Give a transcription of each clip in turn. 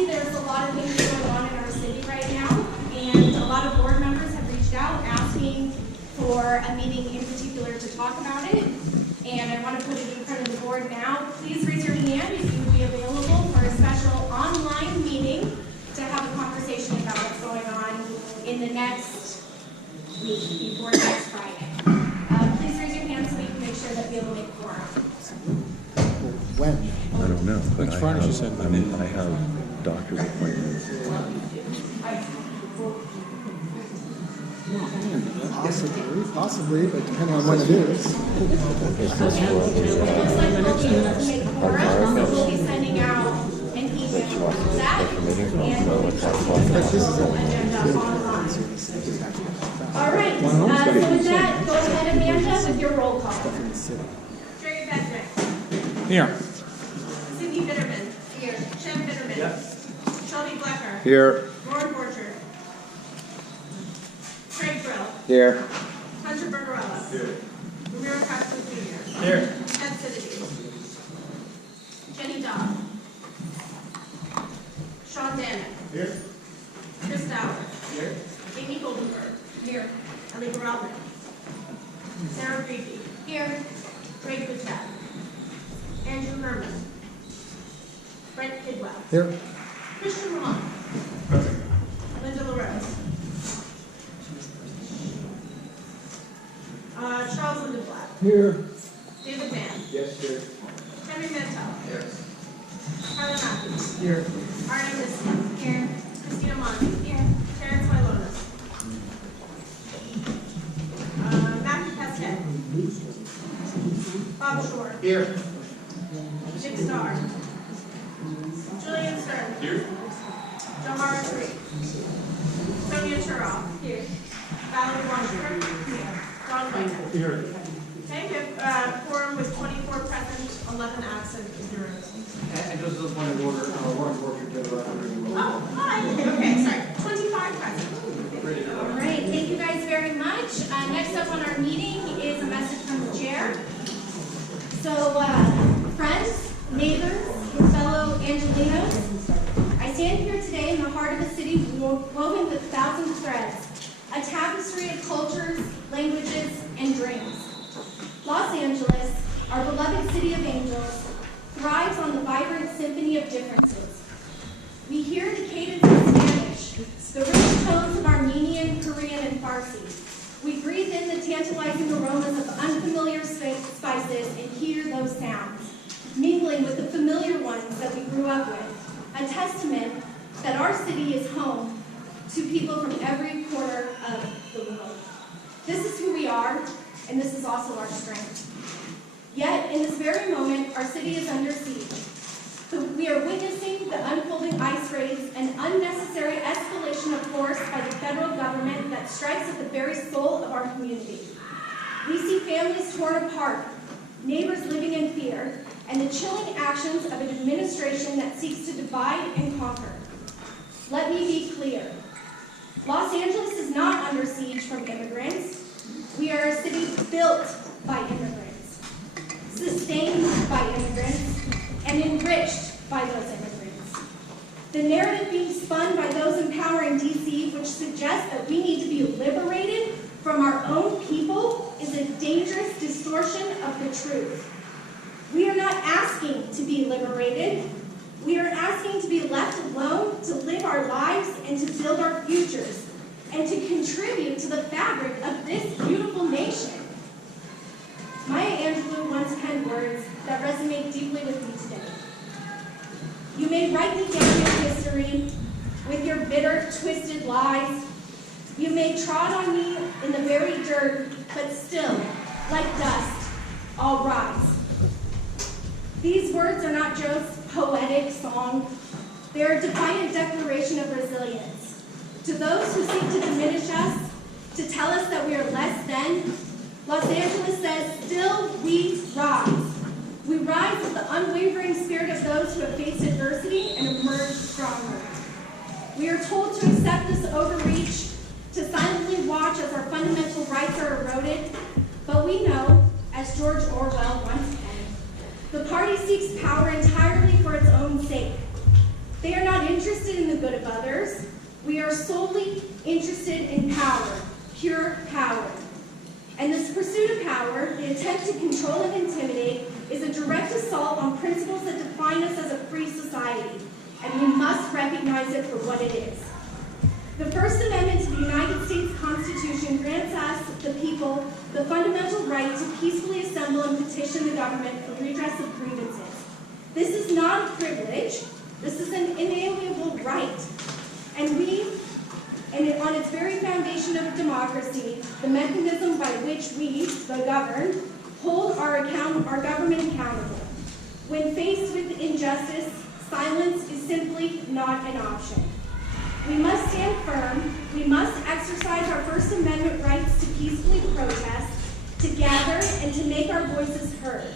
obviously, there's a lot of things going on in our city right now, and a lot of board members have reached out asking for a meeting in particular to talk about it. And I want to put it in front of the board now. Please raise your hand if you would be available for a special online meeting to have a conversation about what's going on in the next week, before next Friday. Please raise your hand so we can make sure that we will make quorum. When? I don't know, but Which Friday you said? I have doctor's appointments. Possibly, but depending on when it is. Looks like we'll be able to make quorum. We'll be sending out an email with that, and we'll be posting the agenda online. All right, so with that, go ahead, Amanda, with your roll call. Jerry Bedrick. Here. Cindy Bitterman. Here. Shem Bitterman. Yes. Shelby Blecker. Here. Lauren Borchard. Craig Brill. Here. Hunter Bergerella. Here. Ramiro Castro Jr. Here. Ed Siddiqui. Jenny Dodd. Sean Dannon. Here. Chris Dower. Here. Amy Goldenberg. Here. Ellie Baralman. Sarah Greevy. Here. Greg Boutet. Andrew Herman. Brent Kidwell. Here. Christian Ramon. Linda LaRose. Charles Lindenblatt. Here. David Mann. Yes, here. Henry Mantel. Yes. Carla Matthews. Here. Arnie Liskey. Here. Christina Monty. Here. Terrence Wylonas. Matthew Pasquet. Bob Shore. Here. Nick Starr. Julian Stern. Here. Jamara Tree. Sonia Turok. Here. Valerie Washburn. Here. Ron Whitehead. Here. Okay, we have quorum with 24 present, 11 absent, 0. And just as point of order, Warren Borchard did Oh, hi. Okay, sorry. 25 present. All right, thank you guys very much. Next up on our meeting is a message from the chair. So, friends, neighbors, and fellow Angelinos, I stand here today in the heart of a city woven with 1,000 threads, a tapestry of cultures, languages, and dreams. Los Angeles, our beloved city of angels, thrives on the vibrant symphony of differences. We hear the cadence of Spanish, the rich tones of Armenian, Korean, and Farsi. We breathe in the tantalizing aromas of unfamiliar spices and hear those sounds, mingling with the familiar ones that we grew up with, a testament that our city is home to people from every corner of the world. This is who we are, and this is also our strength. Yet, in this very moment, our city is under siege. So we are witnessing the unfolding ice raids and unnecessary escalation of force by the federal government that strikes at the very soul of our community. We see families torn apart, neighbors living in fear, and the chilling actions of an administration that seeks to divide and conquer. Let me be clear. Los Angeles is not under siege from immigrants. We are a city built by immigrants, sustained by immigrants, and enriched by those immigrants. The narrative being spun by those in power in D.C., which suggests that we need to be liberated from our own people, is a dangerous distortion of the truth. We are not asking to be liberated. We are asking to be left alone to live our lives and to build our futures and to contribute to the fabric of this beautiful nation. Maya Angelou once penned words that resonate deeply with me today. You may write me down your history with your bitter, twisted lies. You may trod on me in the very dirt, but still, like dust, I'll rise. These words are not just poetic song. They're a defiant declaration of resilience. To those who seek to diminish us, to tell us that we are less than, Los Angeles says, still we rise. We rise with the unwavering spirit of those who have faced adversity and emerged stronger. We are told to accept this overreach, to silently watch as our fundamental rights are eroded, but we know, as George Orwell once penned, the party seeks power entirely for its own sake. They are not interested interested in the good of others. We are solely interested in power, pure power. And this pursuit of power, the attempt to control and intimidate, is a direct assault on principles that define us as a free society, and we must recognize it for what it is. The First Amendment to the United States Constitution grants us, the people, the fundamental right to peacefully assemble and petition the government for redress of grievances. This is not a privilege, this is an inalienable right. And on its very foundation of democracy, the mechanism by which we, the governed, hold our government accountable. When faced with injustice, silence is simply not an option. We must stand firm, we must exercise our First Amendment rights to peacefully protest, to gather, and to make our voices heard.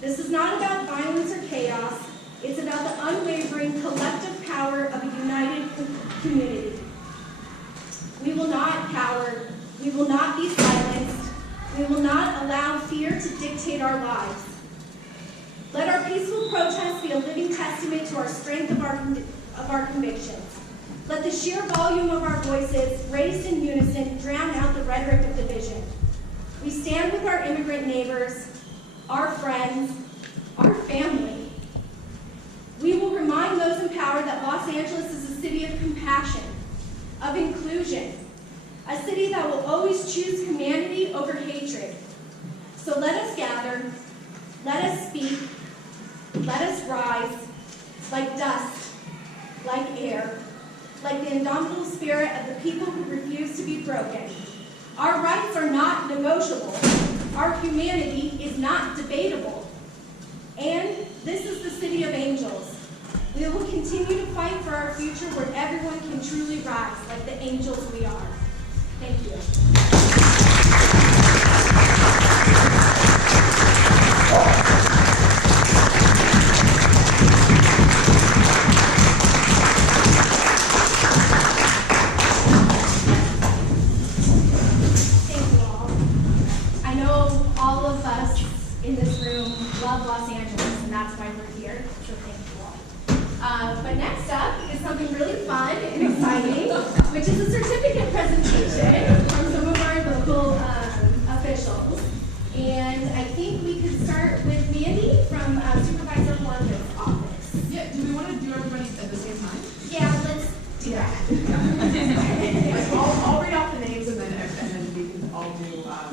This is not about violence or chaos, it's about the unwavering collective power of a united community. We will not cower, we will not be silenced, we will not allow fear to dictate our lives. Let our peaceful protest be a living testament to our strength of our convictions. Let the sheer volume of our voices, raised in unison, drown out the rhetoric of division. We stand with our immigrant neighbors, our friends, our family. We will remind those in power that Los Angeles is a city of compassion, of inclusion, a city that will always choose humanity over hatred. So let us gather, let us speak, let us rise, like dust, like air, like the indomitable spirit of the people who refuse to be broken. Our rights are not negotiable. Our humanity is not debatable. And this is the city of angels. We will continue to fight for our future where everyone can truly rise like the angels we are. Thank you. Thank you all. I know all of us in this room love Los Angeles, and that's why we're here, so thank you all. But next up is something really fun and exciting, which is a certificate presentation from some of our local officials. And I think we could start with Mandy from Supervisor Horvath's office. Yeah, do we want to do everybody at the same time? Yeah, let's do that. Like, I'll read off the names and then we can all do our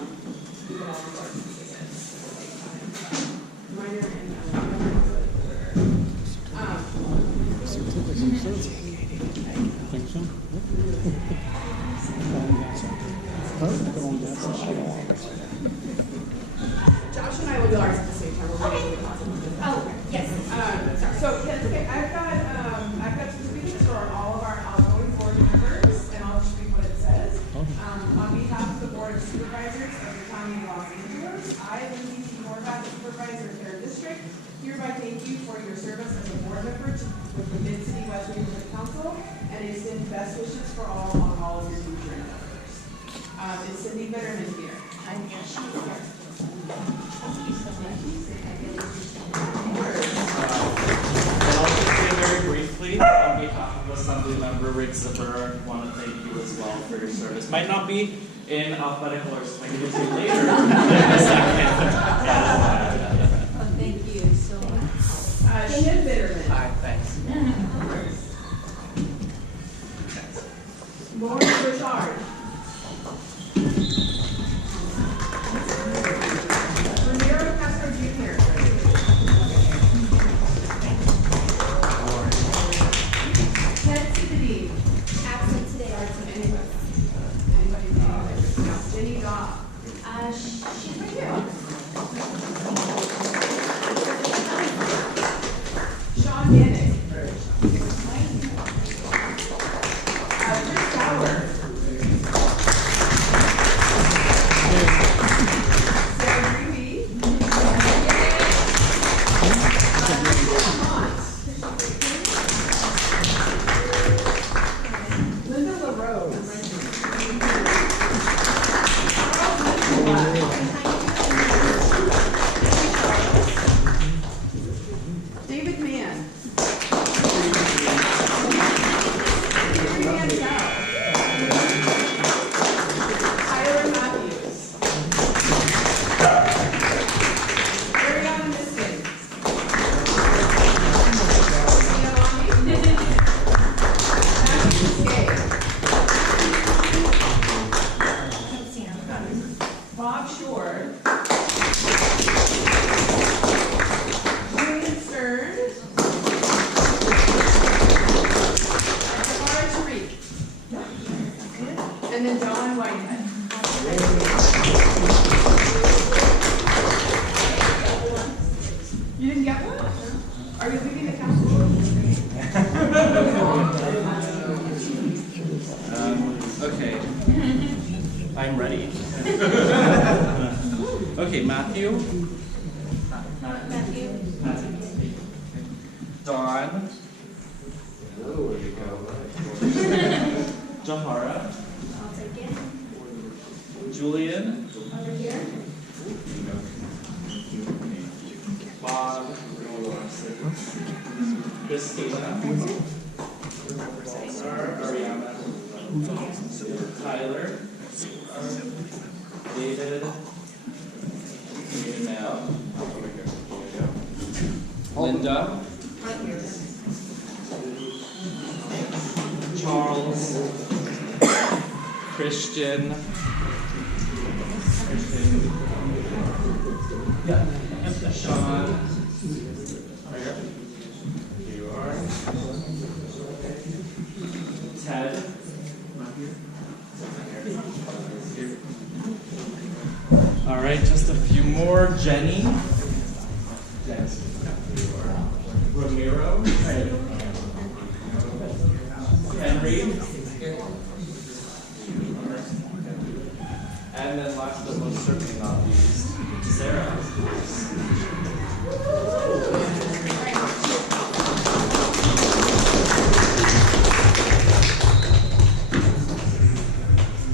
certificates at the same time. Minor and Think so? Josh and I will do ours at the same time. We're ready to do it. Oh, yes. So yeah, it's okay. I've got certificates for all of our outgoing board members, and I'll just read what it says. On behalf of the Board of Supervisors of the County of Los Angeles, I, Lindsay T. Horvath, Supervisor of Fair District, hereby thank you for your service as a board member with the Mid-City West Neighborhood Council, and extend best wishes for on all of your future endeavors. Is Cindy Bitterman here? I'm here. And I'll just say very briefly, on behalf of Assemblymember Rick Zipper, I want to thank you as well for your service. Might not be in alphabetical order, so I can get to you later in a second. Oh, thank you so much. Shannon Bitterman. Hi, thanks. Lauren Richard. Ramiro Castro Jr. Ted Cipadi. Absent today, our team. Anybody? Jenny Daw. She's right here. then John Whitehead. You didn't get one? Are you leaving the council? Okay. I'm ready. Okay, Matthew. Matthew. Dawn. Jahara. I'll take it. Julian. Over here. Bob. Christina. Ariana. Tyler. David. Mel. Linda. Charles. Christian. Yeah. Sean. Here you are. Ted. All right, just a few more. Jenny. Ramiro. Henry. And then last but most certainly not least, Sarah.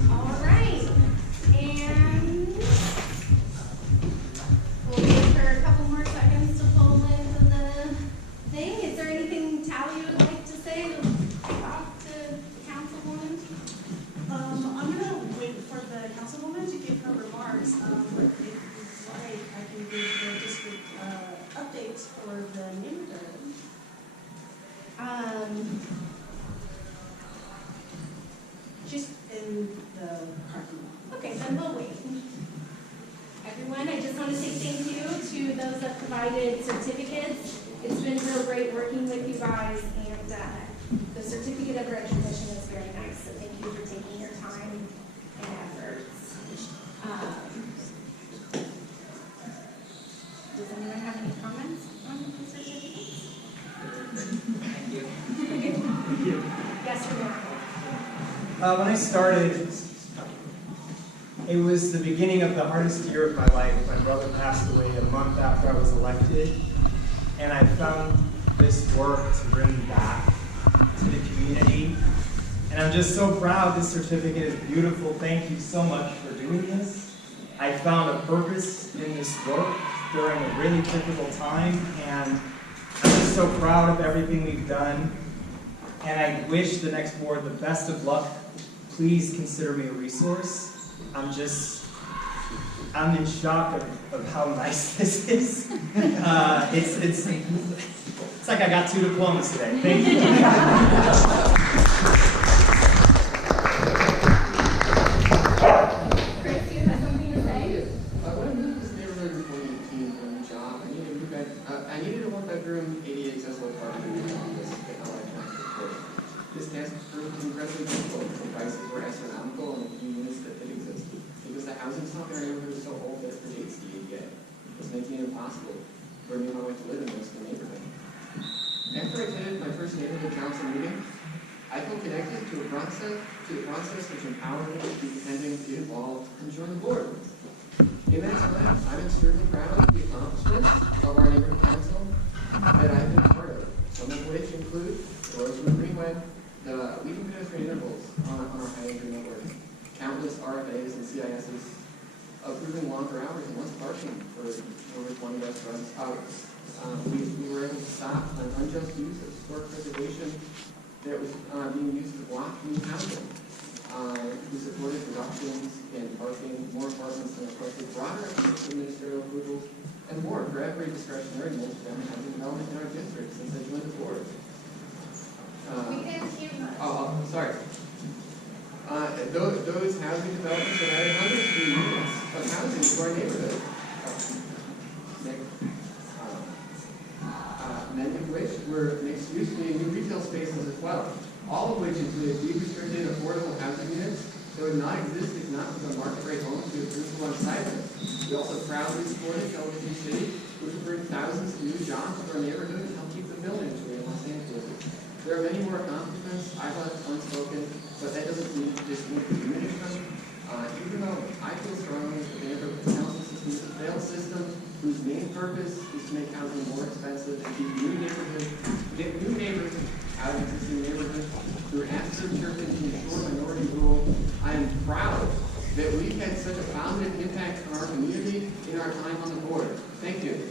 All right. And we'll wait for a couple more seconds to pull into the thing. Is there anything, Tally, you would like to say to kick off to the councilwoman? I'm gonna wait for the councilwoman to give her remarks, but if you'd like, I can give the district, updates for the neighborhood. Just in the parking lot. Okay, then we'll wait. Everyone, I just want to say thank you to those that provided certificates. It's been real great working with you guys, and the certificate of recognition is very nice, so thank you for taking your time and efforts. Does anyone have any comments on the certificates? Thank you. Yes or no? When I started, it was the beginning of the hardest year of my life. My brother passed away a month after I was elected, and I found this work to bring back to the community. And I'm just so proud. This certificate is beautiful. Thank you so much for doing this. I found a purpose in this work during a really difficult time, and I'm just so proud of everything we've done. And I wish the next board the best of luck. Please consider me a resource. I'm in shock of how nice this is. It's like I got 2 diplomas today. Thank you. Chris, you have something to say? When I moved to this neighborhood in 2018 for a new job, I needed a one-bedroom, ADA accessible apartment in my office to get all my connected for. This task proved incredibly difficult. The prices were astronomical and the few units that did exist. Because the housing stock in our neighborhood is so old that it predates the ADA. It was making it impossible for me and my wife to live in most of the neighborhood. After I attended my first neighborhood council meeting, I felt connected to the process which empowered me to be independent, get involved, and join the board. In that time, I'm extremely proud of the accomplishments of our neighborhood council that I've been part of, some of which include the Rosewood Greenway, the leading pedestrian intervals on our highway network, countless RFAs and CISs, approving longer hours and less parking for over 20 restaurants out. We were able to stop an unjust use of historic preservation that was being used to block new housing. We supported reductions in parking, more apartments than requested, broader ministerial approvals, and more for every discretionary multi-family housing development in our district since I joined the board. We didn't hear much. Sorry. Those housing developments that added hundreds of units of housing to our neighborhood. Many of which were mixed-use new retail spaces as well, all of which included deed-restricted affordable housing units that would not exist if not for the market rate homes we have approved alongside them. We also proudly supported Television City, which will bring thousands of new jobs to our neighborhood and help keep the buildings in Los Angeles. There are many more accomplishments I've left unspoken, but that doesn't mean to diminish them. Even though I feel strongly that the neighborhood council system is a failed system whose main purpose is to make housing more expensive and keep new neighbors out of existing neighborhoods through astroturfing and ensure minority rule, I am proud that we've had such a positive impact on our community in our time on the board. Thank you.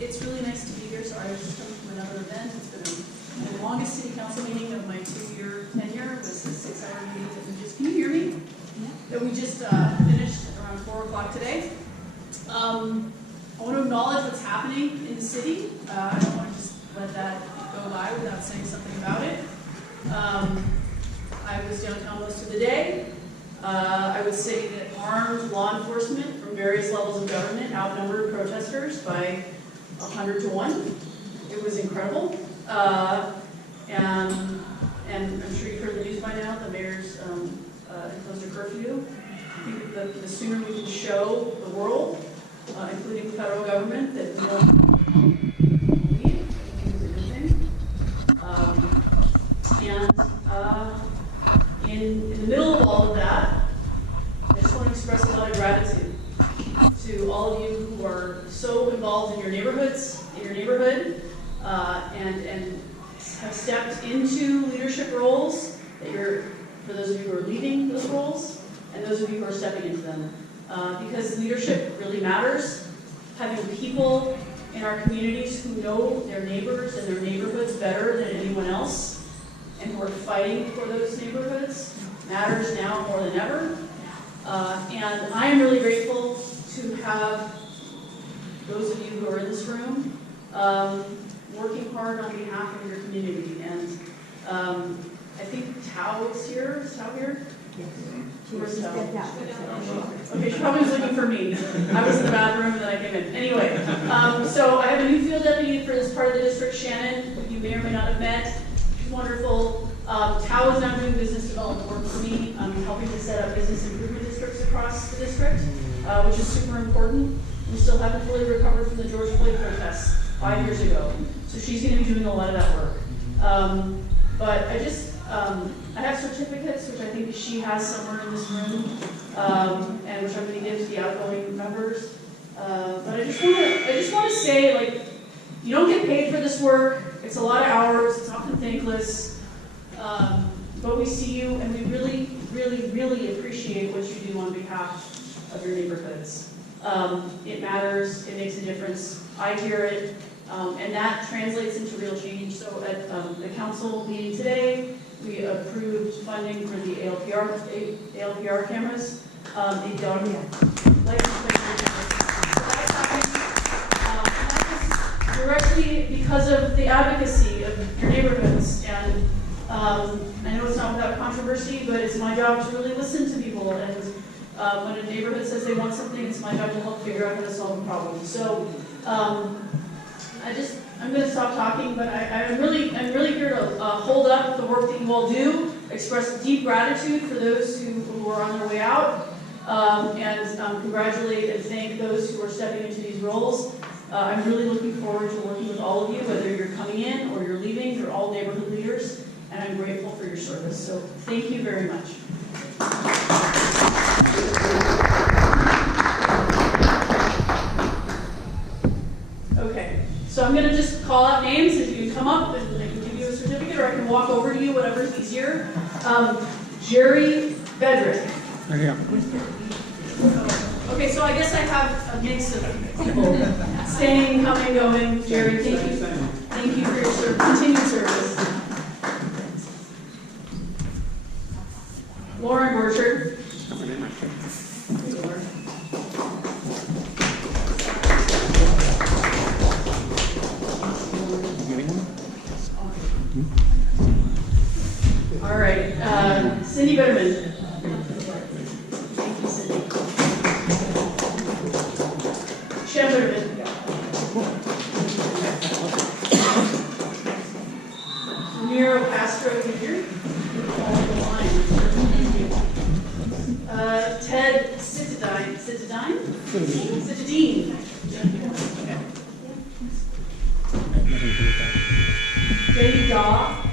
It's really nice to be here. Sorry, I was just coming from another event. It's been the longest city council meeting of my 2-year tenure. It was a 6-hour meeting that we just, can you hear me? Yeah. That we just finished around 4 o'clock today. I want to acknowledge what's happening in the city. I don't want to just let that go by without saying something about it. I was downtown most of the day. I would say that armed law enforcement from various levels of government outnumbered protesters by 100 to 1. It was incredible. And I'm sure you've heard the news by now, the mayor's imposed a curfew. I think that the sooner we can show the world, including the federal government, that we don't leave, I think is a good thing. In the middle of all of that, I just want to express a lot of gratitude to all of you who are so involved in your neighborhoods, and have stepped into leadership roles, for those of you who are leaving those roles, and those of you who are stepping into them. Because leadership really matters. Having people in our communities who know their neighbors and their neighborhoods better than anyone else, and who are fighting for those neighborhoods, matters now more than ever. And I am really grateful to have those of you who are in this room working hard on behalf of your community. And I think Tao is here. Is Tao here? Yes. Where's Tao? Okay, she probably was looking for me. I was in the bathroom and then I came in. Anyway, so I have a new field deputy for this part of the district, Shannon, who you may or may not have met. She's wonderful. Tao is now doing business development work for me. I'm helping to set up business improvement districts across the district, which is super important. We still haven't fully recovered from the George Floyd protests 5 years ago. So she's going to be doing a lot of that work. But I have certificates, which I think she has somewhere in this room, and which I'm going to give to the outgoing members. But I just want to say, like, you don't get paid for this work. It's a lot of hours. It's often thankless. But we see you, and we really, really, really appreciate what you do on behalf of your neighborhoods. It matters. It makes a difference. I hear it. And that translates into real change. So at the council meeting today, we approved funding for the ALPR cameras. They've done directly because of the advocacy of your neighborhoods. And I know it's not without controversy, but it's my job to really listen to people. And when a neighborhood says they want something, it's my job to help figure out how to solve a problem. So I'm going to stop talking, but I'm really here to hold up the work that you all do, express deep gratitude for those who are on their way out, and congratulate and thank those who are stepping into these roles. I'm really looking forward to working with all of you, whether you're coming in or you're leaving. You're all neighborhood leaders, and I'm grateful for your service. So thank you very much. Jerry Bedrick. Yeah. Okay, so I guess I have a mix of people staying, coming, going. Jerry, thank you. Thank you for your continued service. Lauren Borchard. All right, Cindy Bitterman. Thank you, Cindy. Shem Bitterman. Miro Castro Jr. All the line. Ted Citadine. J.D. Daw.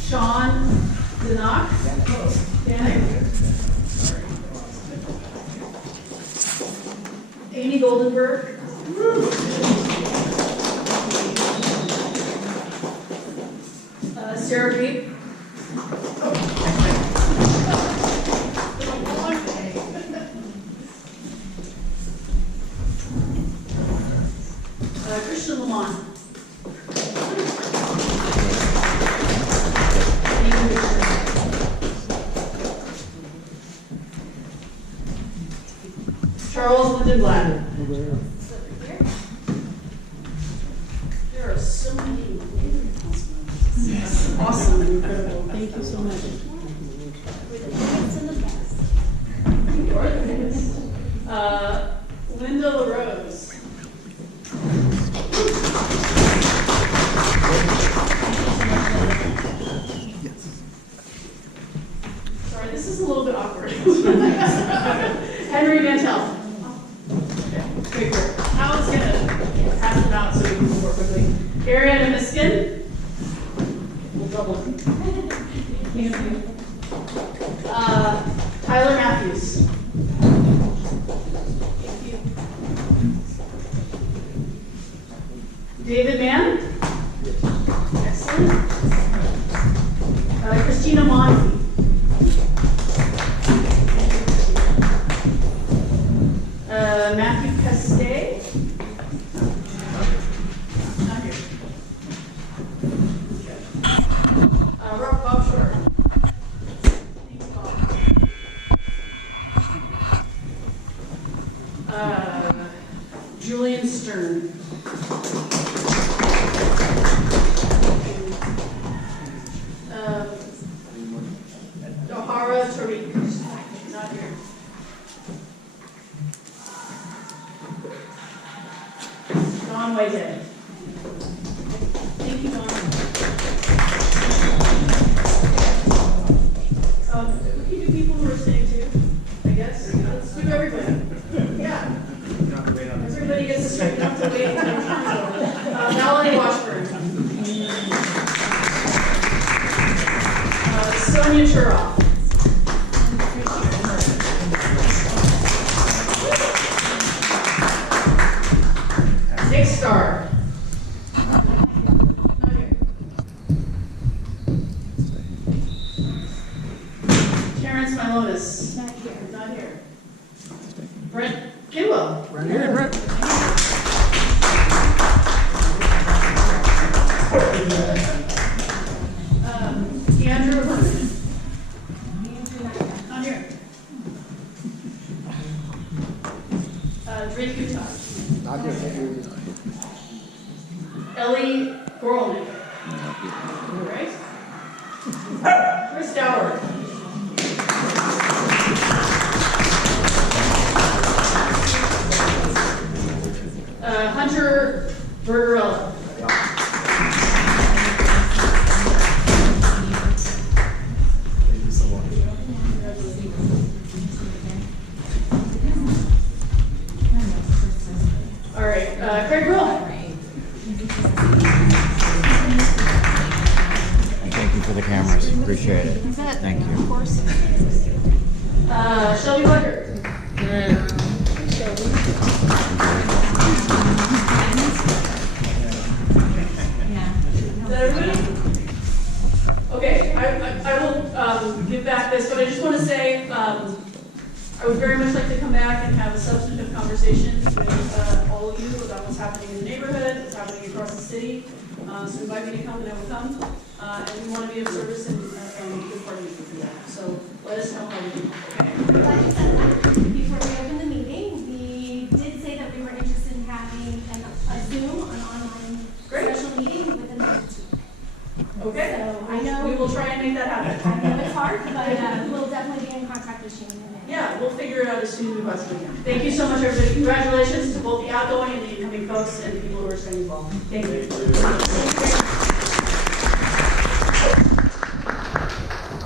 Sean Danox. Amy Goldenberg. Sarah Reed. Christian Lamont. Charles Lindenblatt. There are so many awesome and incredible. Thank you so much. Linda LaRose. Sorry, this is a little bit awkward. Henry Mantel. Okay, great. Alan's gonna pass them out so we can move more quickly. Ariana Miskin. We'll double. Tyler Matthews. Thank you. David Mann. Excellent. Christina Monty. Matthew Castay. Not here. Bob Short. Thanks, Bob. Julian Stern. Dohara Tariq. Not here. Don Whitehead. Thank you, Don. We can do people who are staying too, I guess. Let's do everybody. Yeah. Everybody gets to straighten up to wait until your time's over. Melanie Washburn. Sonia Churoff. Nick Starr. Not here. Terrence Milonis. Not here. Not here. Brent Kidwell. Right here, Brett. Andrew Herman. Not here. Drake Utah. Not here. Ellie Gorlnick. All right. Chris Dower. Hunter Bergerella. All right, Craig Brill. Thank you for the cameras. Appreciate it. Thank you. Of course. Shelby Lucker. we back this, but I just want to say, I would very much like to come back and have a substantive conversation with all of you about what's happening in the neighborhood, what's happening across the city. So invite me to come and I will come. And we want to be of service and good partner for that. So let us know how we do. Okay. Glad you said that. Before we open the meeting, we did say that we were interested in having a Zoom, an online special meeting within the next week. Okay. So I know We will try and make that happen. I know it's hard, but we'll definitely be in contact with Shane. Yeah, we'll figure it out as soon as we possibly can. Thank you so much, everybody. Congratulations to both the outgoing and the incoming folks and the people who are staying involved. Thank you.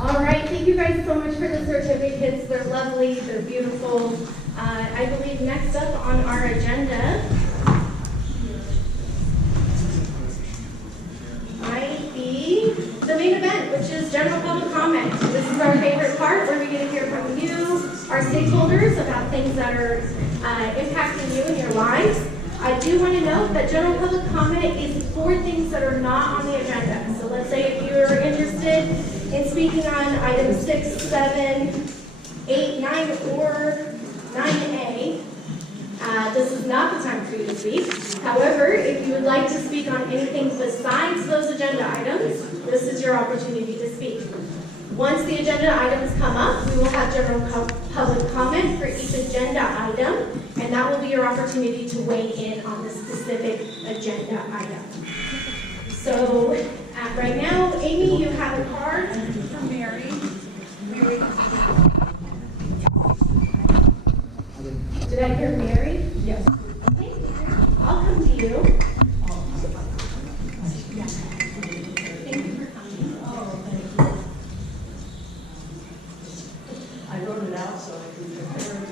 All right, thank you guys so much for the certificates. They're lovely, they're beautiful. I believe next up on our agenda might be the main event, which is general public comment. This is our favorite part where we get to hear from you, our stakeholders, about things that are impacting you in your lives. I do want to note that general public comment is for things that are not on the agenda. So let's say if you're interested in speaking on items 6, 7, 8, 9, or 9A, this is not the time for you to speak. However, if you would like to speak on anything besides those agenda items, this is your opportunity to speak. Once the agenda items come up, we will have general public comment for each agenda item, and that will be your opportunity to weigh in on the specific agenda item. So, right now, Amy, you have a card from Mary. Mary. Did I hear Mary? Yes. Okay, Mary. I'll come to you. Thank you for coming. Oh, thank you. I wrote it out so I can prepare it.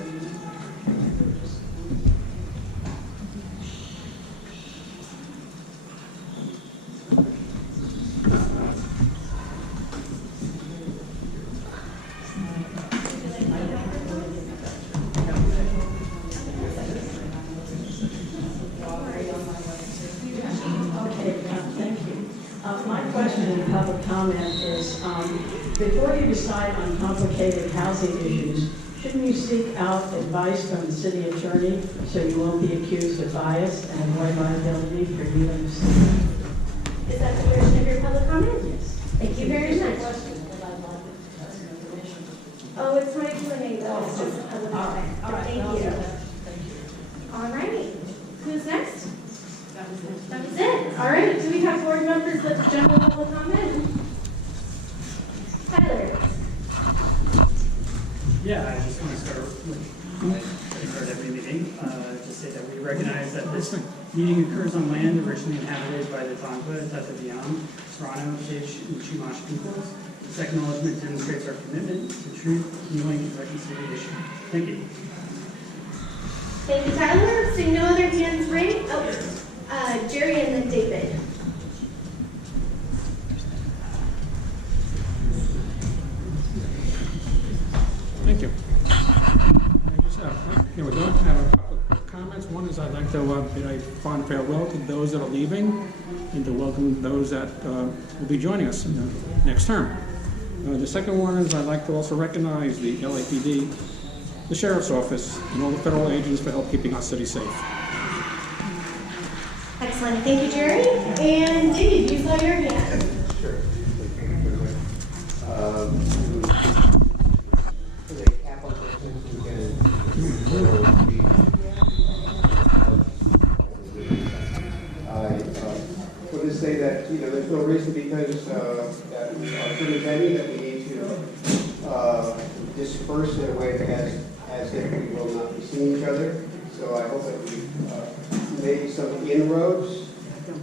Before you decide on complicated housing issues, shouldn't you seek out advice from the city attorney so you won't be accused of bias and avoid liability for you and the city? Is that the duration of your public comment? Yes. Thank you very much. Oh, it's not a Q&A though, it's just a public comment. Thank you. All right, who's next? That was it. All right, do we have board members with general public comment? Tyler. Yeah, I just want to start with every meeting, to say that we recognize that this meeting occurs on land originally inhabited by the Tonga, Tataviyam, Toronto, Tish, and Chumash peoples. This acknowledgement demonstrates our commitment to truth, healing, and reconciliation. Thank you. Thank you, Tyler. Seeing no other hands raised. Oh, Jerry and then David. Thank you. I just have, here we go. I have a couple of comments. One is I'd like to bid a fond farewell to those that are leaving and to welcome those that will be joining us in the next term. The second one is I'd like to also recognize the LAPD, the Sheriff's Office, and all the federal agents for help keeping our city safe. Excellent. Thank you, Jerry. And David, you saw your hand. Sure. For the capital we I want to say that, there's no reason because that our superintendent that we need to disperse in a way as if we will not be seeing each other. So I hope that we made some inroads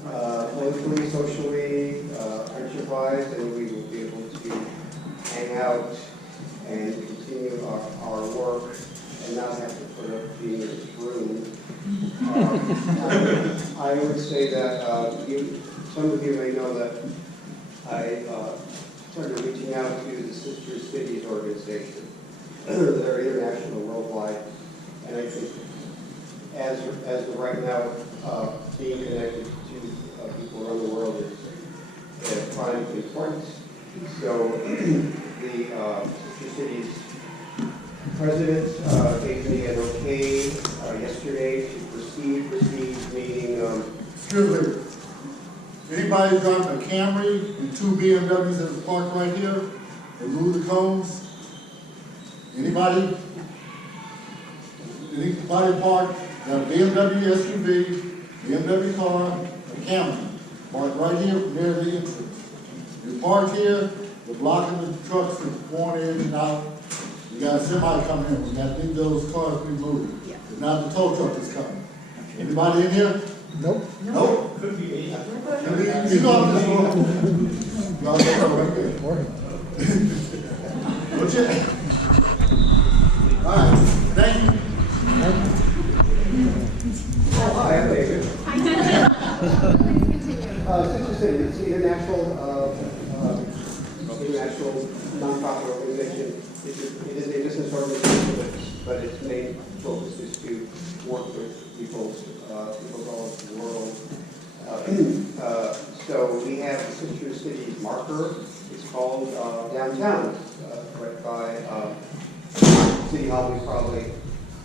politically, socially, friendship-wise, and we will be able to hang out and continue our work and not have to put up being in this room. I would say that some of you may know that I started reaching out to the Sister Cities organization. They're international, worldwide, and I think as of right now, being connected to people around the world is critically important. So the Sister Cities president gave me an okay yesterday to proceed with the meeting. Excuse me. Anybody dropped a Camry and 2 BMWs that was parked right here and moved the cones? Anybody? Anybody parked? Got a BMW SUV, BMW car, a Camry, parked right here near the entrance. You park here, you're blocking the trucks from going in and out. You got a semi coming in, we got those cars be moving. It's not the tow truck that's coming. Anybody in here? Nope. Nope. Could be 8. You know I'm just wrong. Y'all go right there. What's it? All right, thank you. Oh, hi, I'm David. Sister City, it's an international nonprofit organization. It is a business organization, but its main focus is to work with people all over the world. So we have the Sister Cities marker. It's called downtown, right by City Hall. We probably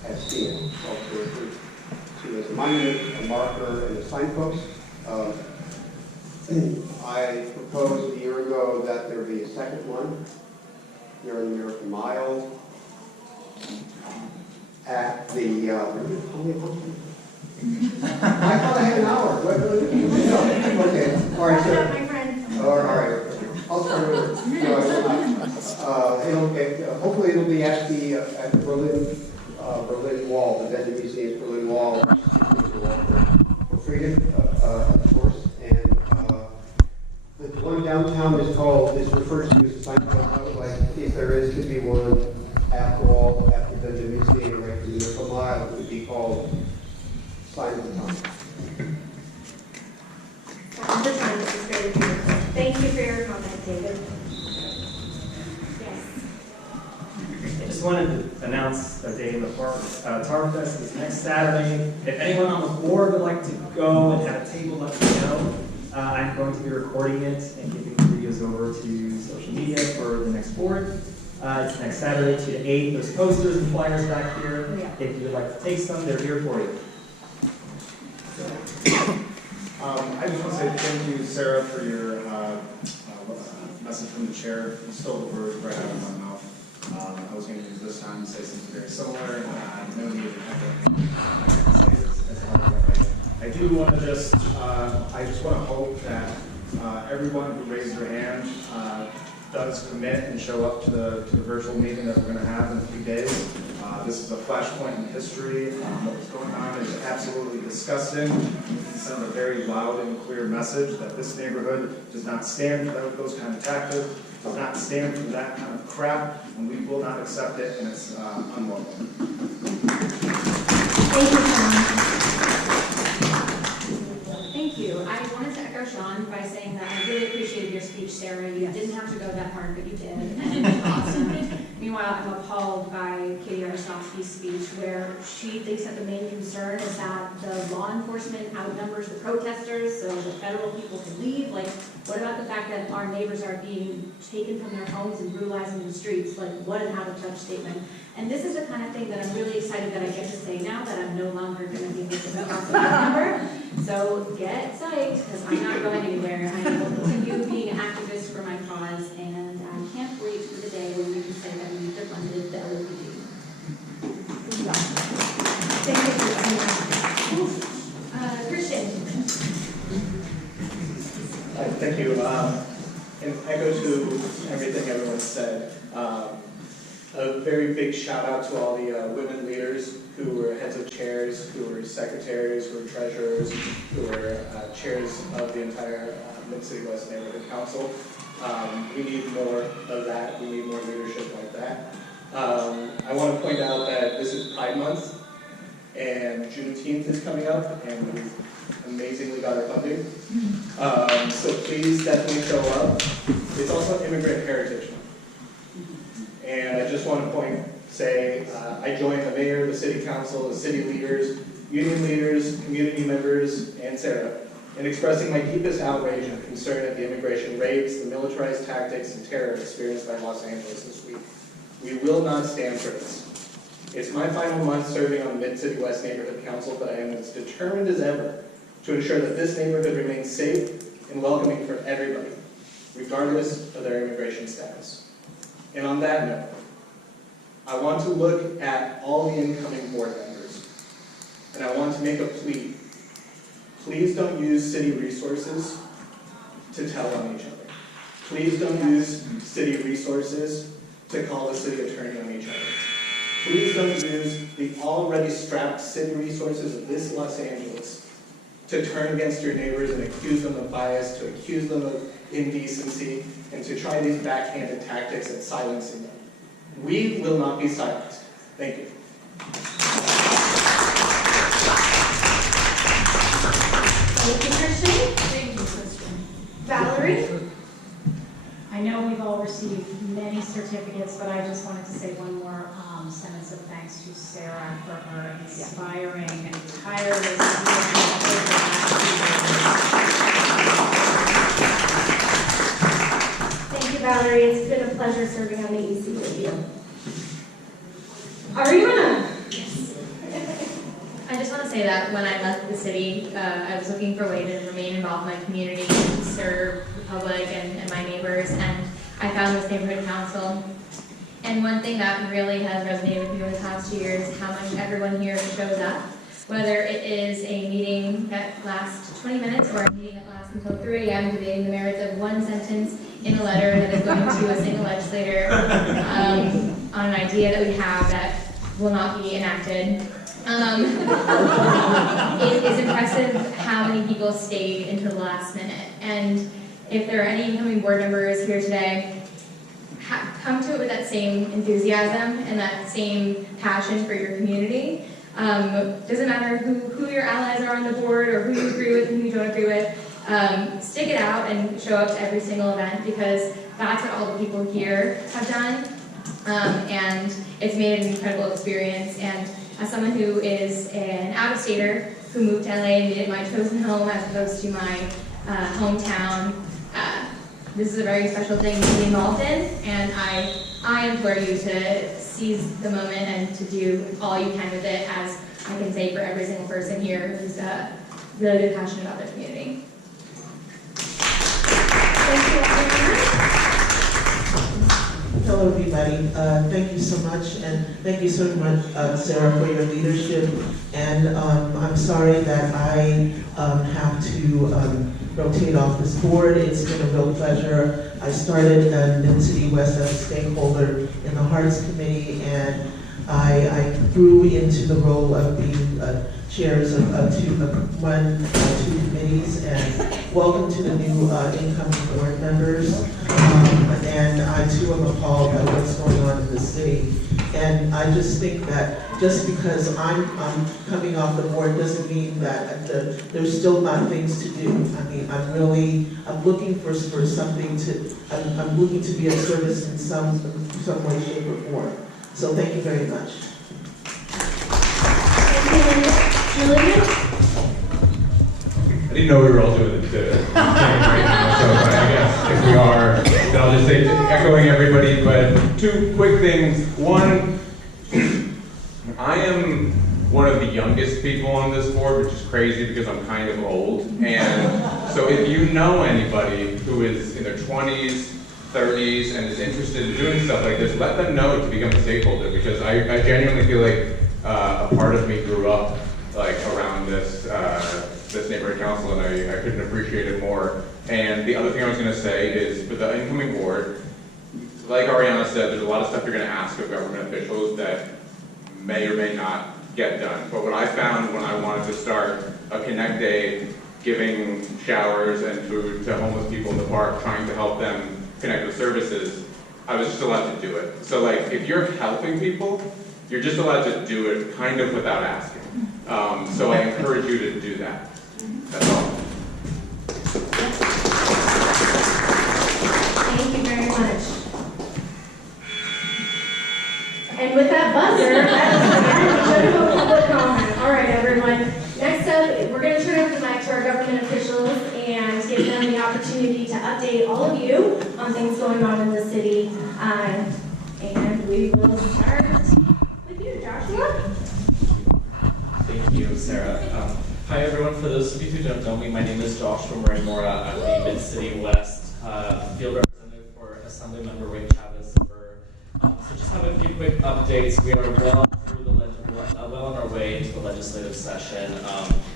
have seen it. Also referred to as a monument, a marker, and a signpost. I proposed a year ago that there be a second one here in the Miracle Mile at the. I thought I had an hour. Okay, all right, sir. My friend. All right, I'll start over. No, I will not. Hopefully it'll be at the Berlin Wall, the Vendor Museum's Berlin Wall, for freedom, of course. And the one downtown is referred to as a signpost. I would like to see if there is to be one at the wall, at the Vendor Museum, right in the Miracle Mile. It would be called Sign of the Times. This is very beautiful. Thank you for your comment, David. Yes. I just wanted to announce a day in the park. Tar Fest is next Saturday. If anyone on the board would like to go and have a table, let me know. I'm going to be recording it and giving the videos over to social media for the next board. It's next Saturday, 2 to 8. There's posters and flyers back here. Yeah. If you would like to take some, they're here for you. I just want to say thank you, Sarah, for your message from the chair. You stole the words right out of my mouth. I was going to use this time to say something very similar. No need to have to I do want to just, I just want to hope that everyone who raised their hand does commit and show up to the virtual meeting that we're going to have in a few days. This is a flashpoint in history. What's going on is absolutely disgusting. We can send a very loud and clear message that this neighborhood does not stand for those kind of tactics, does not stand for that kind of crap, and we will not accept it, and it's unwelcome. Thank you, Sean. Thank you. I wanted to echo Sean by saying that I really appreciated your speech, Sarah. You didn't have to go that hard, but you did, and it was awesome. Meanwhile, I'm appalled by Katie Arostovsky's speech, where she thinks that the main concern is that the law enforcement outnumbers the protesters, so the federal people can leave. Like, what about the fact that our neighbors are being taken from their homes and brutalized in the streets? Like, what an out-of-touch statement. And this is the kind of thing that I'm really excited that I get to say now that I'm no longer going to be this council member. So get psyched, because I'm not going anywhere. I will continue being an activist for my cause, and I can't wait for the day when we can say that we defunded the LOPD. Thank you. Christian. Thank you. In echo to everything everyone said, a very big shout out to all the women leaders who were heads of chairs, who were secretaries, who were treasurers, who were chairs of the entire Mid-City West Neighborhood Council. We need more of that. We need more leadership like that. I want to point out that this is Pride Month, and Juneteenth is coming up, and we've amazingly got our funding. So please definitely show up. It's also Immigrant Heritage Month. And I just want to say, I joined the mayor, the city council, the city leaders, union leaders, community members, and Sarah in expressing my deepest outrage and concern at the immigration raids, the militarized tactics, and terror experienced by Los Angeles this week. We will not stand for this. It's my final month serving on the Mid-City West Neighborhood Council, but I am as determined as ever to ensure that this neighborhood remains safe and welcoming for everybody, regardless of their immigration status. And on that note, I want to look at all the incoming board members, and I want to make a plea. Please don't use city resources to tell on each other. Please don't use city resources to call the city attorney on each other. Please don't use the already strapped city resources of this Los Angeles to turn against your neighbors and accuse them of bias, to accuse them of indecency, and to try these backhanded tactics at silencing them. We will not be silenced. Thank you. Thank you, Christian. Thank you, Christian. Valerie? I know we've all received many certificates, but I just wanted to say one more sentence of thanks to Sarah for her inspiring and tireless work over the last few years. Thank you, Valerie. It's been a pleasure serving on the EC with you. Ariana? Yes. I just want to say that when I left the city, I was looking for a way to remain involved in my community, to serve the public and my neighbors, and I found this neighborhood council. And one thing that really has resonated with me over the past 2 years is how much everyone here shows up. Whether it is a meeting that lasts 20 minutes or a meeting that lasts until 3 a.m. debating the merits of one sentence in a letter that is going to a single legislator on an idea that we have that will not be enacted. It is impressive how many people stayed until the last minute. And if there are any incoming board members here today, come to it with that same enthusiasm and that same passion for your community. Doesn't matter who your allies are on the board or who you agree with and who you don't agree with. Stick it out and show up to every single event, because that's what all the people here have done. And it's made an incredible experience. And as someone who is an out-of-stater who moved to LA and made it my chosen home as opposed to my hometown, this is a very special thing to be involved in, and I implore you to seize the moment and to do all you can with it, as I can say for every single person here who's really been passionate about their community. Thank you, Hello, everybody. Thank you so much, and thank you so much, Sarah, for your leadership. And I'm sorry that I have to rotate off this board. It's been a real pleasure. I started in Mid-City West as a stakeholder in the Hearts Committee, and I grew into the role of being chairs of two committees, and welcome to the new incoming board members. And I too am appalled by what's going on in the city. And I just think that just because I'm coming off the board doesn't mean that there's still not things to do. I mean, I'm looking for something I'm looking to be of service in some way, shape, or form. So thank you very much. Thank you, Julia. I didn't know we were all doing the right now, so I guess if we are, then I'll just say, echoing everybody, but two quick things. One, I am one of the youngest people on this board, which is crazy because I'm kind of old. And so if you know anybody who is in their 20s, 30s, and is interested in doing stuff like this, let them know to become a stakeholder, because I genuinely feel like a part of me grew up like around this neighborhood council, and I couldn't appreciate it more. And the other thing I was going to say is, for the incoming board, like Ariana said, there's a lot of stuff you're going to ask of government officials that may or may not get done. But what I found when I wanted to start a Connect Day, giving showers and food to homeless people in the park, trying to help them connect with services, I was just allowed to do it. So like, if you're helping people, you're just allowed to do it kind of without asking. So I encourage you to do that. That's all. Thank you very much. And with that buzzer, that is the end of public comment. All right, everyone. Next up, we're going to turn over the mic to our government officials. update all of you on things going on in the city. And we will start with you, Joshua. Thank you, Sarah. Hi, everyone. For those of you who don't know me, my name is Joshua Murray-Mora. I'm the Mid-City West field representative for Assemblymember Ray Chavez-Zimmer. So just have a few quick updates. We are well on our way into the legislative session.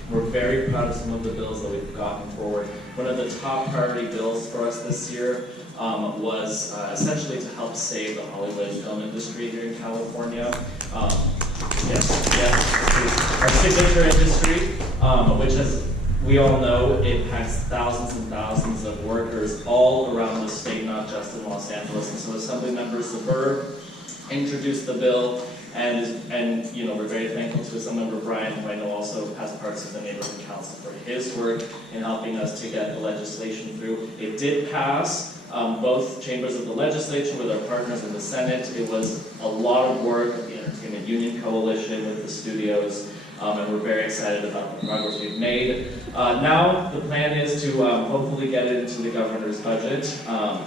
We're very proud of some of the bills that we've gotten forward. One of the top priority bills for us this year was essentially to help save the Hollywood film industry here in California. Our signature industry, which, as we all know, impacts thousands and thousands of workers all around the state, not just in Los Angeles. And so Assemblymember Zimmer introduced the bill, and you know, we're very thankful to Assemblymember Bryan, who I know also has parts of the neighborhood council, for his work in helping us to get the legislation through. It did pass both chambers of the legislature with our partners in the Senate. It was a lot of work with the Entertainment Union Coalition, with the studios, and we're very excited about the progress we've made. Now the plan is to hopefully get it into the governor's budget.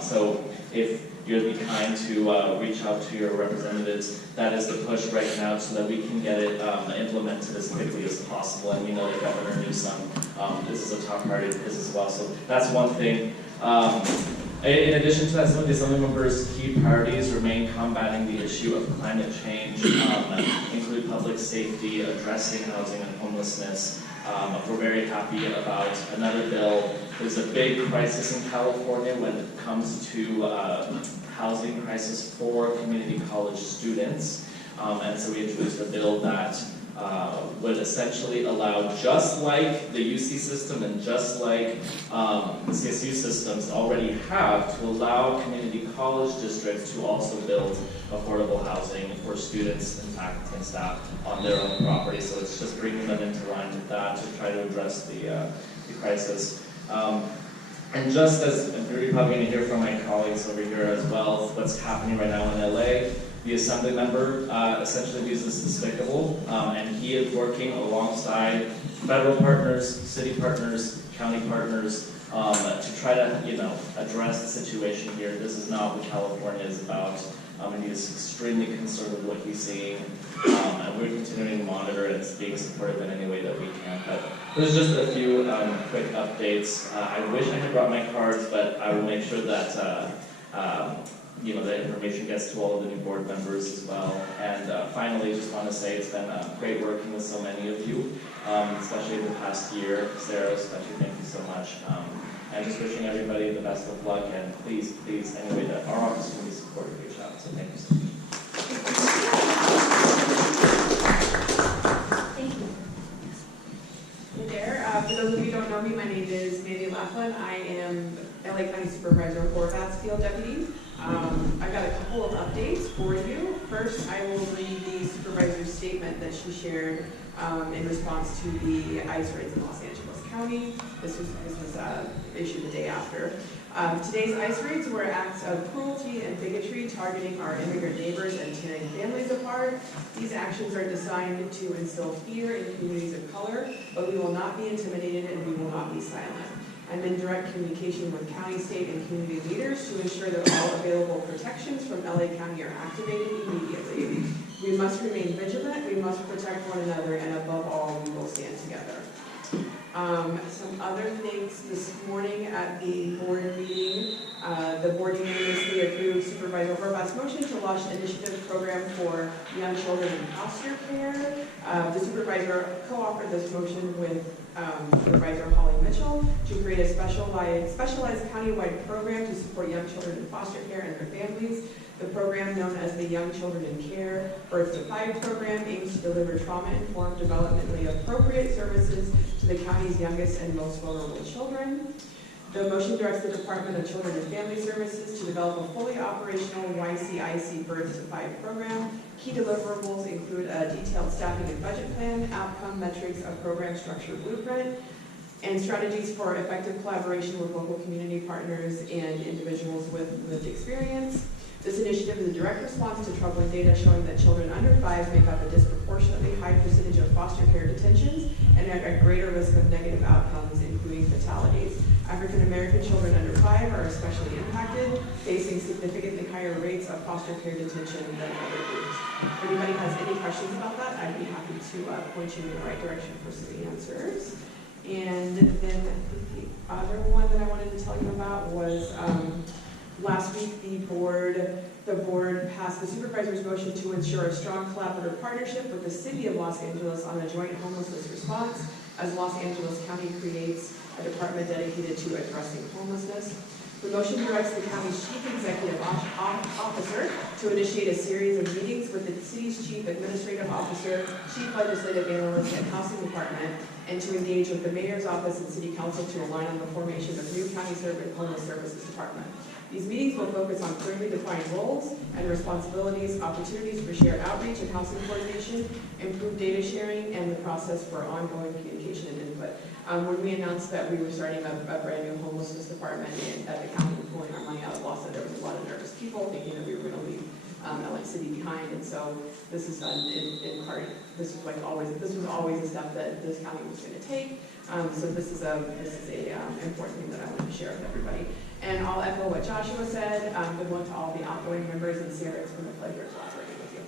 So if you'd be kind to reach out to your representatives, that is the push right now, so that we can get it implemented as quickly as possible. And we know that Governor Newsom, this is a top priority of his as well. So that's one thing. In addition to that, some of the Assembly members' key priorities remain combating the issue of climate change, include public safety, addressing housing and homelessness. We're very happy about another bill. There's a big crisis in California when it comes to housing crisis for community college students. And so we introduced a bill that would essentially allow, just like the UC system and just like the CSU systems already have, to allow community college districts to also build affordable housing for students and faculty and staff on their own property. So it's just bringing them into line with that to try to address the crisis. And just as you're probably going to hear from my colleagues over here as well, what's happening right now in LA, the Assembly member essentially views this despicable, and he is working alongside federal partners, city partners, county partners, to try to, you know, address the situation here. This is not what California is about, and he is extremely concerned with what he's seeing, and we're continuing to monitor, and it's being supportive in any way that we can. But there's just a few quick updates. I wish I had brought my cards, but I will make sure that you know, the information gets to all of the new board members as well. And finally, just want to say it's been great working with so many of you, especially the past year. Sarah, especially, thank you so much. And just wishing everybody the best of luck, and please, any way that our office can be supported, reach out. So thank you so much. Thank you. Hey there. For those of you who don't know me, my name is Mandy Laughlin. I am LA County Supervisor for Horvath's Field Deputy. I've got a couple of updates for you. First, I will read the supervisor's statement that she shared in response to the ICE raids in Los Angeles County. This was issued the day after. Today's ICE raids were acts of cruelty and bigotry targeting our immigrant neighbors and tearing families apart. These actions are designed to instill fear in communities of color, but we will not be intimidated and we will not be silent. I'm in direct communication with county, state, and community leaders to ensure that all available protections from LA County are activated immediately. We must remain vigilant, we must protect one another, and above all, we will stand together. Some other things this morning at the board meeting, the board unanimously approved Supervisor Horvath's motion to launch an initiative program for young children in foster care. The supervisor co-authored this motion with Supervisor Holly Mitchell to create a specialized countywide program to support young children in foster care and their families. The program, known as the Young Children in Care Birth to 5 program, aims to deliver trauma-informed, developmentally appropriate services to the county's youngest and most vulnerable children. The motion directs the Department of Children and Family Services to develop a fully operational YCIC Birth to 5 program. Key deliverables include a detailed staffing and budget plan, outcome metrics, a program structure blueprint, and strategies for effective collaboration with local community partners and individuals with lived experience. This initiative is a direct response to troubling data showing that children under 5 make up a disproportionately high percentage of foster care detentions and are at greater risk of negative outcomes, including fatalities. African American children under 5 are especially impacted, facing significantly higher rates of foster care detention than other groups. If anybody has any questions about that, I'd be happy to point you in the right direction for some answers. And then the other one that I wanted to tell you about was last week the board passed the supervisor's motion to ensure a strong collaborative partnership with the City of Los Angeles on a joint homelessness response as Los Angeles County creates a department dedicated to addressing homelessness. The motion directs the county's chief executive officer to initiate a series of meetings with the city's chief administrative officer, chief legislative analyst, and housing department, and to engage with the mayor's office and city council to align on the formation of new county homeless services department. These meetings will focus on clearly defined roles and responsibilities, opportunities for shared outreach and housing coordination, improved data sharing, and the process for ongoing communication and input. When we announced that we were starting a brand new homelessness department and at the county and pulling our money out of LAHSA, there was a lot of nervous people thinking that we were going to leave LA City behind, and so this is done in part. This was always a step that this county was going to take. So this is a important thing that I wanted to share with everybody. And I'll echo what Joshua said. Good luck to all the outgoing members, and Sarah, it's been a pleasure collaborating with you.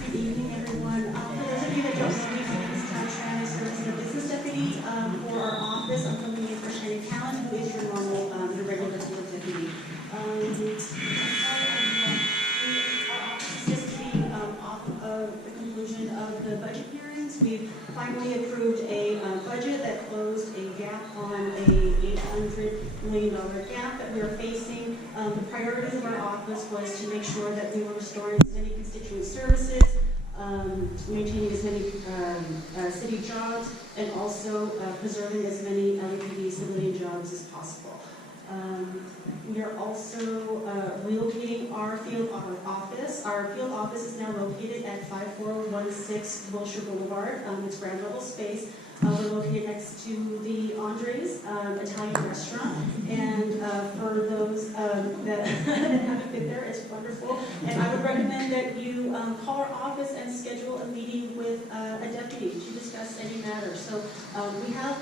Good evening, everyone. For those of you that don't know me, my name is Tara. I serve as the business deputy for our office. I'm from the Tuesday Calendar, who is your normal, your regular field deputy. Our office is just being off of the conclusion of the budget hearings. We've finally approved a budget that closed a gap on a $800 million gap that we were facing. The priorities of our office was to make sure that we were restoring as many constituent services, maintaining as many city jobs, and also preserving as many LAPD civilian jobs as possible. We are also relocating our field office. Our field office is now located at 5416 Wilshire Boulevard. It's ground level space. We're located next to the Andres Italian restaurant. And for those that haven't been there, it's wonderful. And I would recommend that you call our office and schedule a meeting with a deputy to discuss any matter. So we have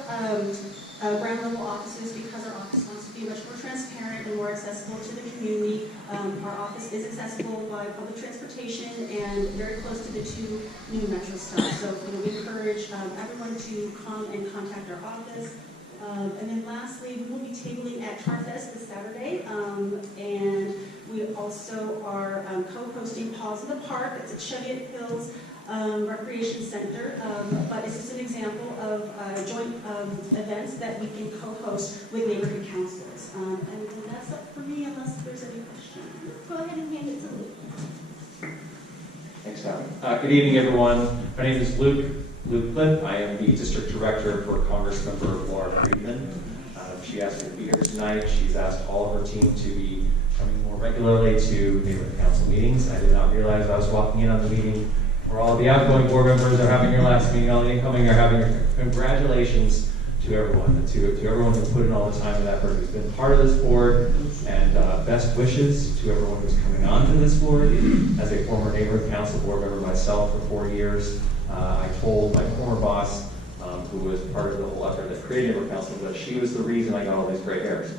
ground level offices because our office wants to be much more transparent and more accessible to the community. Our office is accessible by public transportation and very close to the 2 new metro stops. So we encourage everyone to come and contact our office. And then lastly, we will be tabling at Tarfest this Saturday. And we also are co-hosting Paws in the Park. It's at Cheviot Hills Recreation Center, but it's just an example of joint events that we can co-host with neighborhood councils. And that's up for me, unless there's any questions. Go ahead and hand it to Luke. Thanks, Tom. Good evening, everyone. My name is Luke Clipp. I am the district director for Congressmember Laura Friedman. She asked me to be here tonight. She's asked all of her team to be coming more regularly to neighborhood council meetings. I did not realize I was walking in on the meeting where all of the outgoing board members are having your last meeting, all the incoming are having your congratulations to everyone, to everyone who put in all the time and effort, who's been part of this board, and best wishes to everyone who's coming onto this board. As a former neighborhood council board member myself for 4 years, I told my former boss, who was part of the whole effort that created neighborhood council, that she was the reason I got all these gray hairs.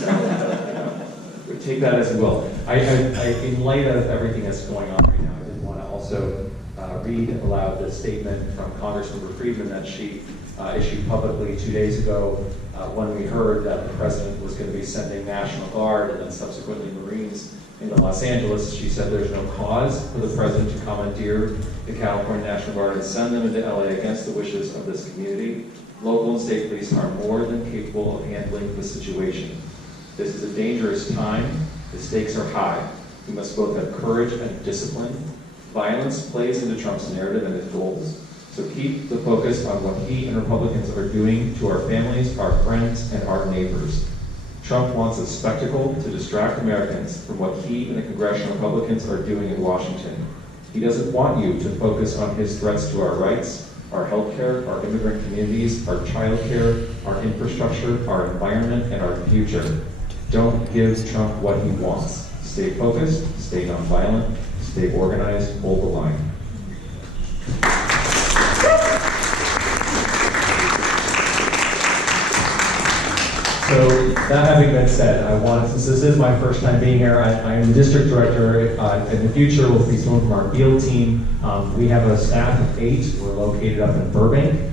So, take that as you will. In light of everything that's going on right now, I did want to also read aloud the statement from Congressmember Friedman that she issued publicly 2 days ago when we heard that the president was going to be sending National Guard and then subsequently Marines into Los Angeles. She said there's no cause for the president to commandeer the California National Guard and send them into LA against the wishes of this community. Local and state police are more than capable of handling the situation. This is a dangerous time. The stakes are high. We must both have courage and discipline. Violence plays into Trump's narrative and his goals. So keep the focus on what he and Republicans are doing to our families, our friends, and our neighbors. Trump wants a spectacle to distract Americans from what he and the congressional Republicans are doing in Washington. He doesn't want you to focus on his threats to our rights, our health care, our immigrant communities, our child care, our infrastructure, our environment, and our future. Don't give Trump what he wants. Stay focused, stay nonviolent, stay organized, hold the line. So that having been said, since this is my first time being here, I am the district director. In the future, will be someone from our field team. We have a staff of 8. We're located up in Burbank.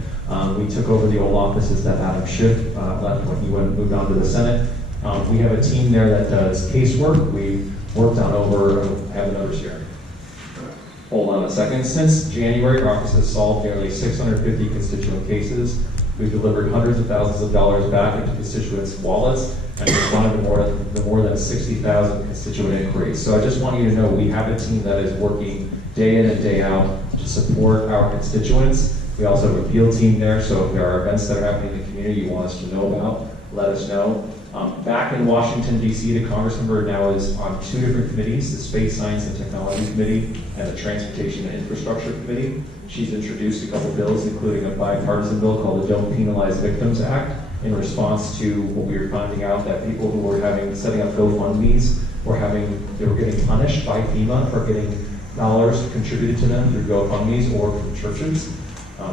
We took over the old offices that Adam Schiff left when he moved on to the Senate. We have a team there that does casework. We worked on have the numbers here. Hold on a second. Since January, our office has solved nearly 650 constituent cases. We've delivered hundreds of thousands of dollars back into constituents' wallets and responded to more than 60,000 constituent inquiries. So I just want you to know we have a team that is working day in and day out to support our constituents. We also have a field team there, so if there are events that are happening in the community you want us to know about, let us know. Back in Washington, D.C., the Congressmember now is on 2 different committees, the Space Science and Technology Committee and the Transportation and Infrastructure Committee. She's introduced a couple bills, including a bipartisan bill called the Don't Penalize Victims Act, in response to what we were finding out that people who were setting up GoFundMes they were getting punished by FEMA for getting dollars contributed to them through GoFundMes or from churches.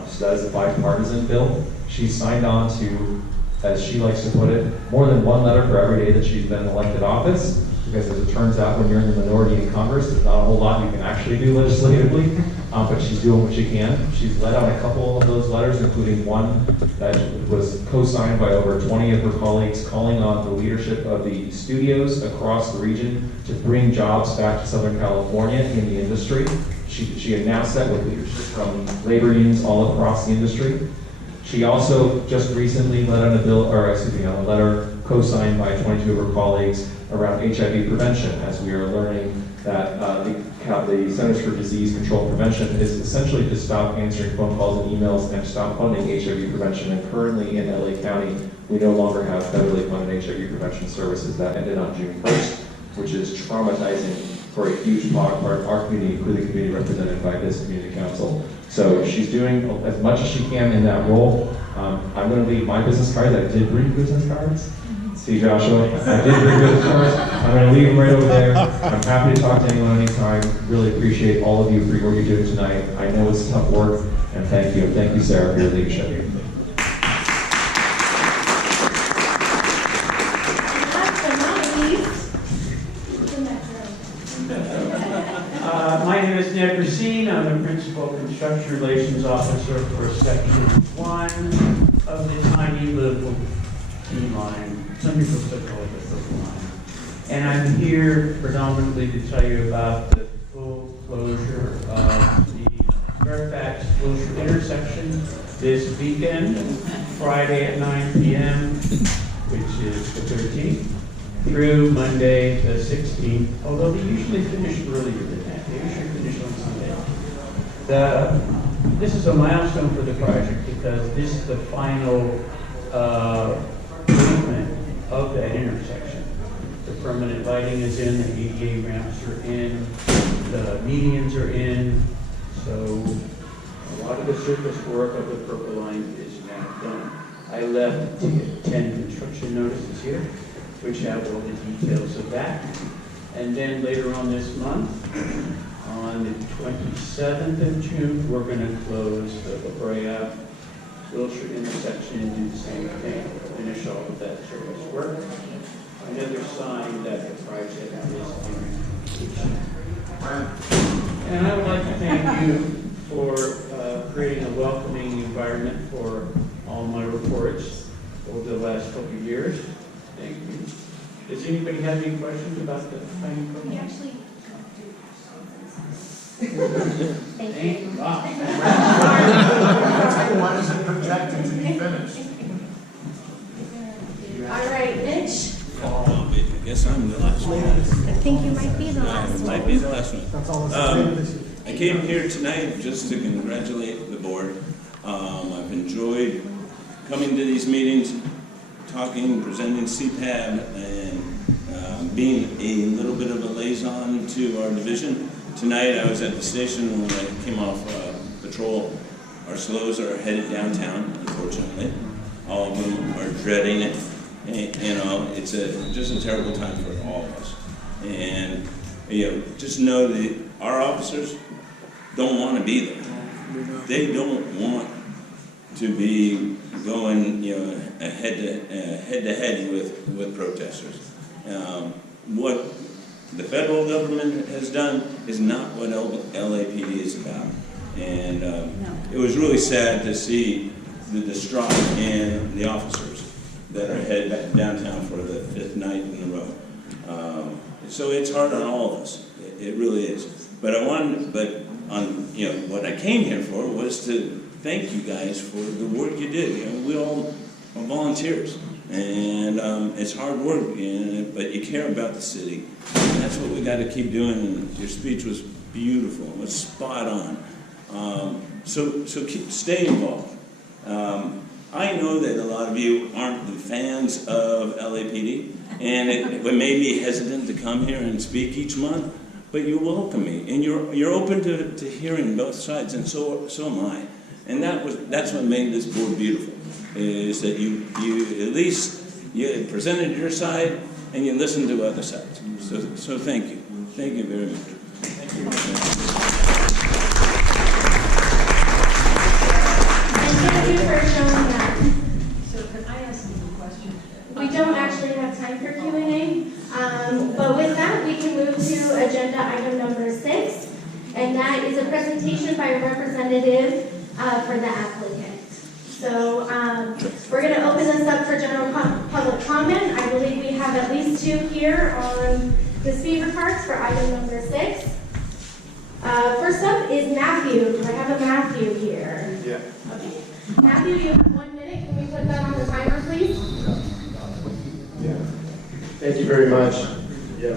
So that is a bipartisan bill. She signed on to, as she likes to put it, more than 1 letter for every day that she's been in elected office, because as it turns out, when you're in the minority in Congress, there's not a whole lot you can actually do legislatively, but she's doing what she can. She's let out a couple of those letters, including one that was co-signed by over 20 of her colleagues, calling on the leadership of the studios across the region to bring jobs back to Southern California in the industry. She announced that with leadership from labor unions all across the industry. She also just recently let out a letter co-signed by 22 of her colleagues around HIV prevention, as we are learning that the Centers for Disease Control Prevention is essentially to stop answering phone calls and emails and stop funding HIV prevention. And currently in LA County, we no longer have federally funded HIV prevention services. That ended on June 1st, which is traumatizing for a huge part of our community, including the community represented by this community council. So she's doing as much as she can in that role. I'm going to leave my business cards. I did bring business cards. See, Joshua, I did bring business cards. I'm going to leave them right over there. I'm happy to talk to anyone anytime. Really appreciate all of you for what you're doing tonight. I know it's tough work, and thank you. Thank you, Sarah, for your leadership. My name is Ned Racine. I'm the Principal Construction Relations Officer for Section 1 of the tiny little T-line. Some people still call it the Purple Line. And I'm here predominantly to tell you about the full closure of the Fairfax-Wilshire intersection this weekend, Friday at 9 p.m., which is the 13th, through Monday the 16th, although they usually finish earlier than that. They usually finish on Sunday. This is a milestone for the project because this is the final treatment of that intersection. The permanent lighting is in, the ADA ramps are in, the medians are in, so a lot of the surface work of the Purple Line is now done. I left 10 construction notices here, which have all the details of that. And then later on this month, on the 27th of June, we're going to close the La Brea Wilshire intersection and do the same thing, finish all of that surface work. Another sign that the project is in completion. And I would like to thank you for creating a welcoming environment for all my reports over the last couple of years. Thank you. Does anybody have any questions about the planning program? We actually Thank you. Why is it projected to be finished? All right, Mitch. I guess I'm the last one. I think you might be the last one. Might be the last one. That's all I came here tonight just to congratulate the board. I've enjoyed coming to these meetings, talking, presenting CPAB, and being a little bit of a liaison to our division. Tonight I was at the station when I came off patrol. Our slows are headed downtown, unfortunately. All of them are dreading it. And, you know, it's just a terrible time for all of us. And just know that our officers don't want to be there. They don't want to be going, head to head with protesters. What the federal government has done is not what LAPD is about. And it was really sad to see the distraught in the officers that are headed back downtown for the 5th night in a row. So it's hard on all of us. It really is. But what I came here for was to thank you guys for the work you did. We all are volunteers, and it's hard work, but you care about the city. And that's what we got to keep doing. And your speech was beautiful. It was spot on. So stay involved. I know that a lot of you aren't the fans of LAPD, and it may be hesitant to come here and speak each month, but you welcome me, and you're open to hearing both sides, and so am I. And that's what made this board beautiful, is that you at least you presented your side and you listened to other sides. So thank you. Thank you very much. Thank you. Thank you for showing that. So could I ask you a question? We don't actually have time for Q&A, but with that, we can move to agenda item number 6, and that is a presentation by a representative for the applicant. So we're going to open this up for general public comment. I believe we have at least 2 here on the speaker cards for item number 6. First up is Matthew. Do I have a Matthew here? Yeah. Okay. Matthew, you have 1 minute. Can we put that on the timer, please? Yeah. Thank you very much. Yeah,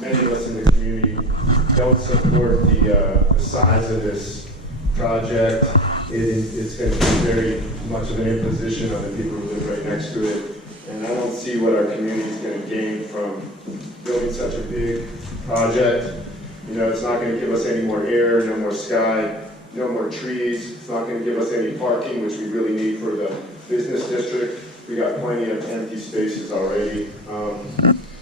many of us in the community don't support the size of this project. It's going to be very much of an imposition on the people who live right next to it. And I don't see what our community is going to gain from building such a big project. It's not going to give us any more air, no more sky, no more trees. It's not going to give us any parking, which we really need for the business district. We got plenty of empty spaces already.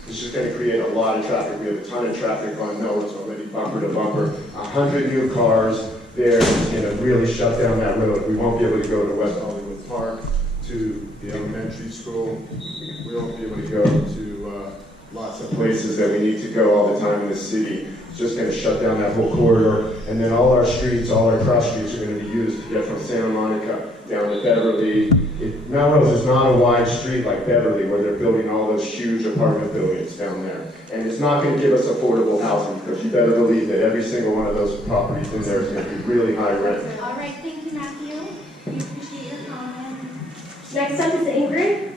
It's just going to create a lot of traffic. We have a ton of traffic on Melrose already, bumper to bumper. 100 new cars there is going to really shut down that road. We won't be able to go to West Hollywood Park, to the elementary school. We won't be able to go to lots of places that we need to go all the time in the city. It's just going to shut down that whole corridor. And then all our streets, all our cross streets are going to be used to get from Santa Monica down to Beverly. Melrose is not a wide street like Beverly, where they're building all those huge apartment buildings down there. And it's not going to give us affordable housing, because you better believe that every single one of those properties in there is going to be really high rent. All right, thank you, Matthew. We appreciate your comment. Next up is Ingrid.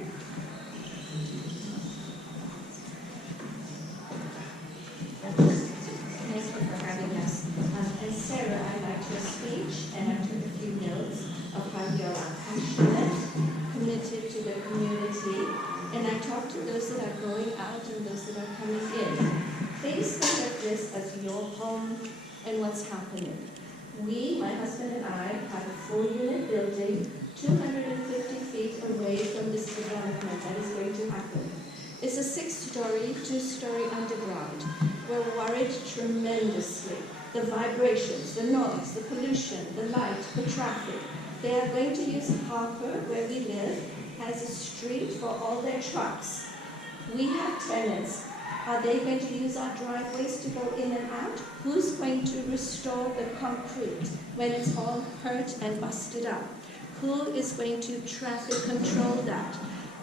Thank you for having us. And Sarah, I liked your speech, and I took a few notes of how you're passionate, committed to the community, and I talked to those that are going out and those that are coming in. Please think of this as your home and what's happening. We, my husband and I, have a 4-unit building 250 feet away from this development that is going to happen. It's a 6-story, 2-story underground. We're worried tremendously. The vibrations, the noise, the pollution, the light, the traffic. They are going to use Harper, where we live, as a street for all their trucks. We have tenants. Are they going to use our driveways to go in and out? Who's going to restore the concrete when it's all hurt and busted up? Who is going to traffic control that?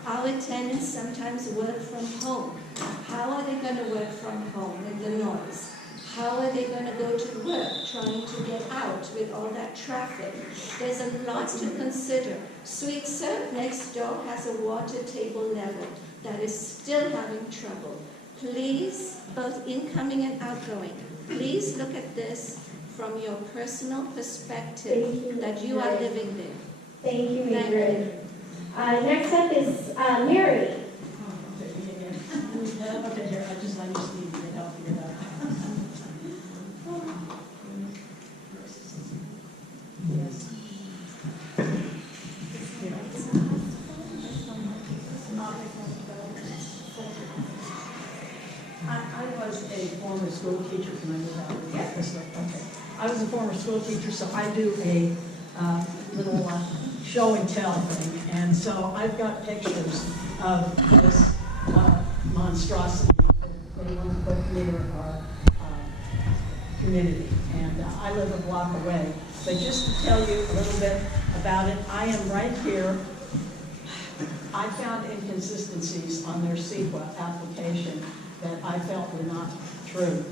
Our tenants sometimes work from home. How are they going to work from home with the noise? How are they going to go to work trying to get out with all that traffic? There's a lot to consider. Sweet Surf next door has a water table level that is still having trouble. Please, both incoming and outgoing, please look at this from your personal perspective that you are living there. Thank you, Ingrid. Next up is Mary. Okay, here, I just need to help you out. Yes. I was a former school teacher. Can I move out? Yes. Okay. I was a former school teacher, so I do a little show and tell thing. And so I've got pictures of this monstrosity that they want to put near our community. And I live a block away. But just to tell you a little bit about it, I am right here. I found inconsistencies on their CEQA application that I felt were not true.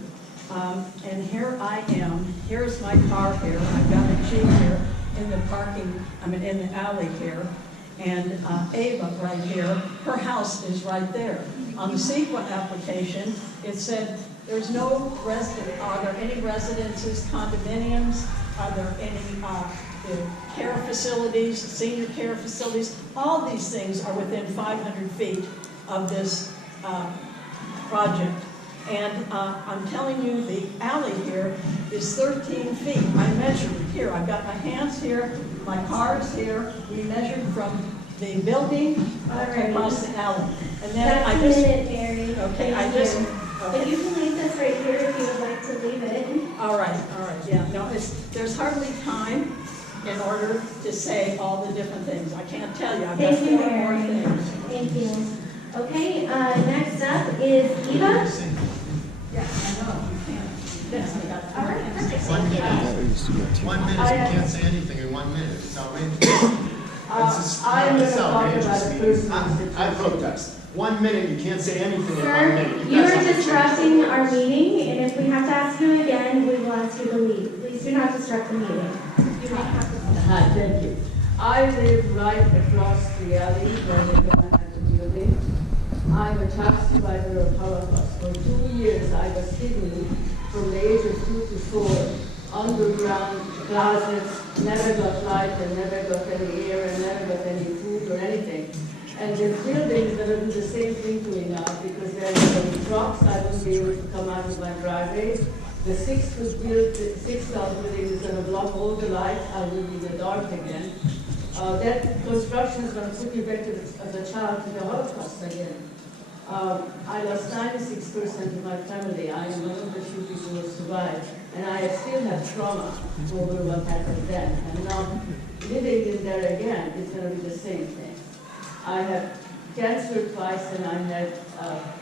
And here I am, here's my car here, I've got a Jeep here in the in the alley here, and Ava right here, her house is right there. On the CEQA application, it said there's no resident, are there any residences, condominiums, are there any care facilities, senior care facilities? All these things are within 500 feet of this project. And I'm telling you, the alley here is 13 feet. I measured it here. I've got my hands here, my car's here. We measured from the building across the alley. And then That's I just... a minute, Mary. Okay, Thank you. But you can leave this right here if you would like to leave it. All right, yeah. No, there's hardly time in order to say all the different things. I can't tell you. I've got Thank you, 4 more Mary. things. Thank you. Okay, next up is Eva. Yeah, I know, you can't. Yes, I got 4 All right, things. perfect. 1 minute. Thank you. 1 minute, you can't say anything in 1 minute. It's outrageous. I'm going to talk outrageous. about a personal I protest. 1 minute, you can't say anything in 1 Sir, minute. you guys are have to change disrupting the our rules. meeting, and if we have to ask you again, we will ask you to leave. Please do not disrupt the meeting. You may have to. Hi, thank you. I live right across the alley where they're going to have the building. I'm a taxi driver of Holocaust. For 2 years, I was hidden from the age of 2 to 4, underground closets, never got light and never got any air and never got any food or anything. And the buildings that do the same thing to me now because there are some trucks, I won't be able to come out of my driveway. The 6-story building is going to block all the lights, I will be in the dark again. That construction is going to put me back to as a child to the Holocaust again. I lost 96% of my family. I am one of the few people who survived. And I still have trauma over what happened then. And now, living in there again is going to be the same thing. I have cancer twice and I had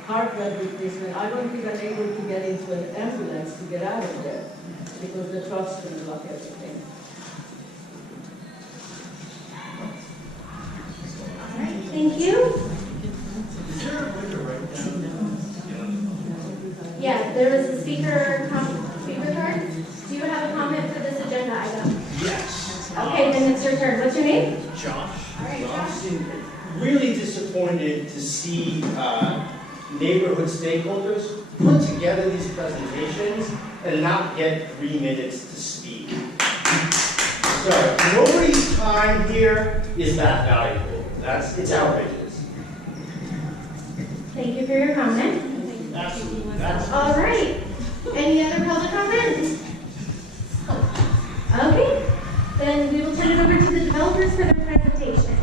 heart valve replacement. I won't even able to get into an ambulance to get out of there because the truck's going to block everything. All right, thank you. Yeah, there was a speaker card. Do you have a comment for this agenda item? Yes. Okay, then it's your turn. What's your name? Josh. All right, Josh. Really disappointed to see neighborhood stakeholders put together these presentations and not get 3 minutes to speak. So nobody's time here is that valuable. It's outrageous. Thank you for your comment. Absolutely. All right. Any other public comments? Okay. Then we will turn it over to the developers for their presentation.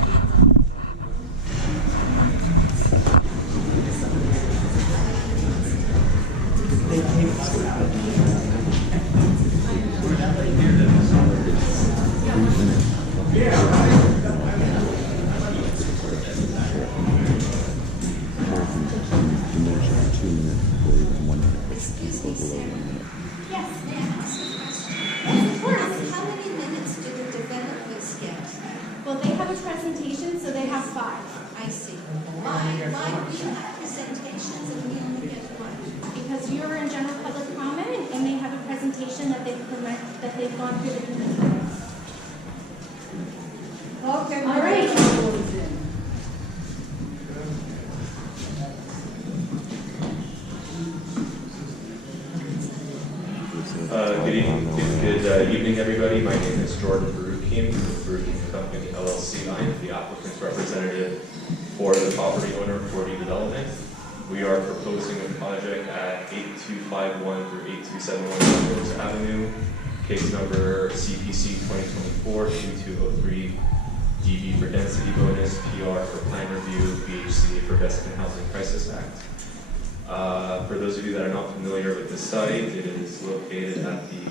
Excuse me, Sarah. Yes, may I ask a question? Of course. How many minutes do the developers get? Well, they have a presentation, so they have 5. I see. Why do you have presentations and we only get 1? Because you're in general public comment, and they have a presentation that they've gone through the community. Okay. All right. Good evening, everybody. My name is Jordan Baruchian with Baruchian Company LLC. I am the applicant's representative for the property owner for the development. We are proposing a project at 8251 through 8271 Melrose Avenue, case number CPC 2024-2203, DB for density bonus, PR for plan review, BHC for Vested Housing Crisis Act. For those of you that are not familiar with the site, it is located at the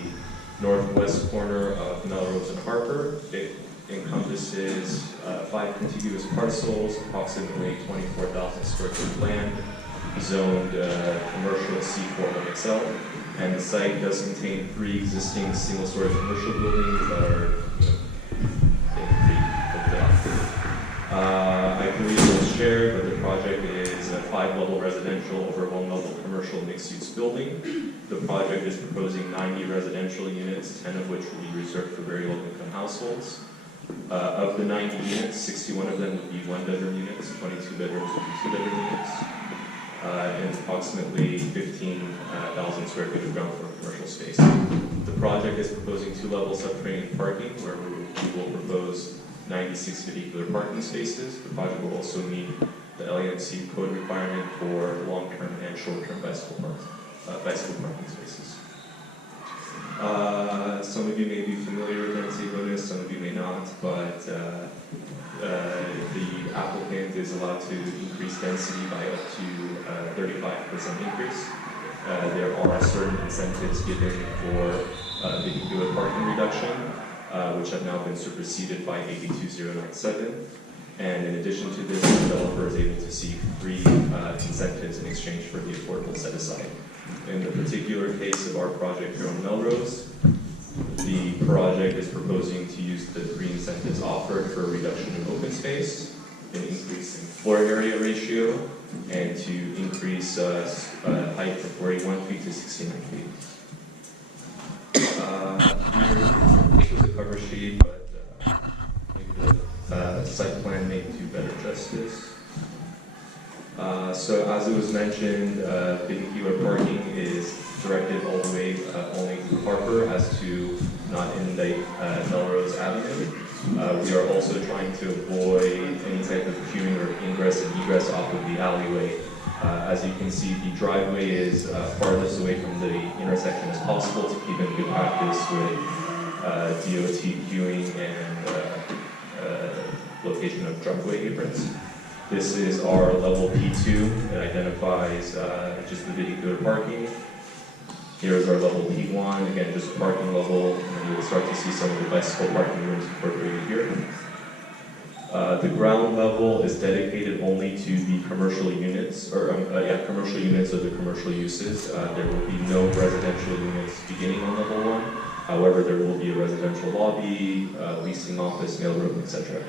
northwest corner of Melrose and Harper. It encompasses 5 contiguous parcels, approximately 24,000 square foot of land, zoned commercial C4 limit cell, and the site does contain 3 existing single-story commercial buildings that are I believe it was shared, but the project is a 5-level residential over 1-level commercial mixed-use building. The project is proposing 90 residential units, 10 of which will be reserved for very low-income households. Of the 90 units, 61 of them would be 1-bedroom units, 22 bedrooms would be 2-bedroom units, and approximately 15,000 square feet of ground floor commercial space. The project is proposing 2-level subterranean parking, where we will propose 96 vehicular parking spaces. The project will also meet the LAMC code requirement for long-term and short-term bicycle parking spaces. Some of you may be familiar with density bonus, some of you may not, but the applicant is allowed to increase density by up to 35% increase. There are certain incentives given for vehicular parking reduction, which have now been superseded by 82097. And in addition to this, the developer is able to seek 3 incentives in exchange for the affordable set-aside. In the particular case of our project here on Melrose, the project is proposing to use the 3 incentives offered for a reduction in open space, an increase in floor area ratio, and to increase height from 41 feet to 69 feet. This was a cover sheet, but maybe the site plan may do better justice. So as it was mentioned, vehicular parking is directed all the way only to Harper as to not inundate Melrose Avenue. We are also trying to avoid any type of queuing or ingress and egress off of the alleyway. As you can see, the driveway is farthest away from the intersection as possible to keep in good practice with DOT queuing and location of driveway aprons. This is our level P2 that identifies just the vehicular parking. Here is our level P1, again, just parking level, and then you will start to see some of the bicycle parking rooms incorporated here. The ground level is dedicated only to the commercial units, or commercial units of the commercial uses. There will be no residential units beginning on level 1. However, there will be a residential lobby, leasing office, mailroom, etc.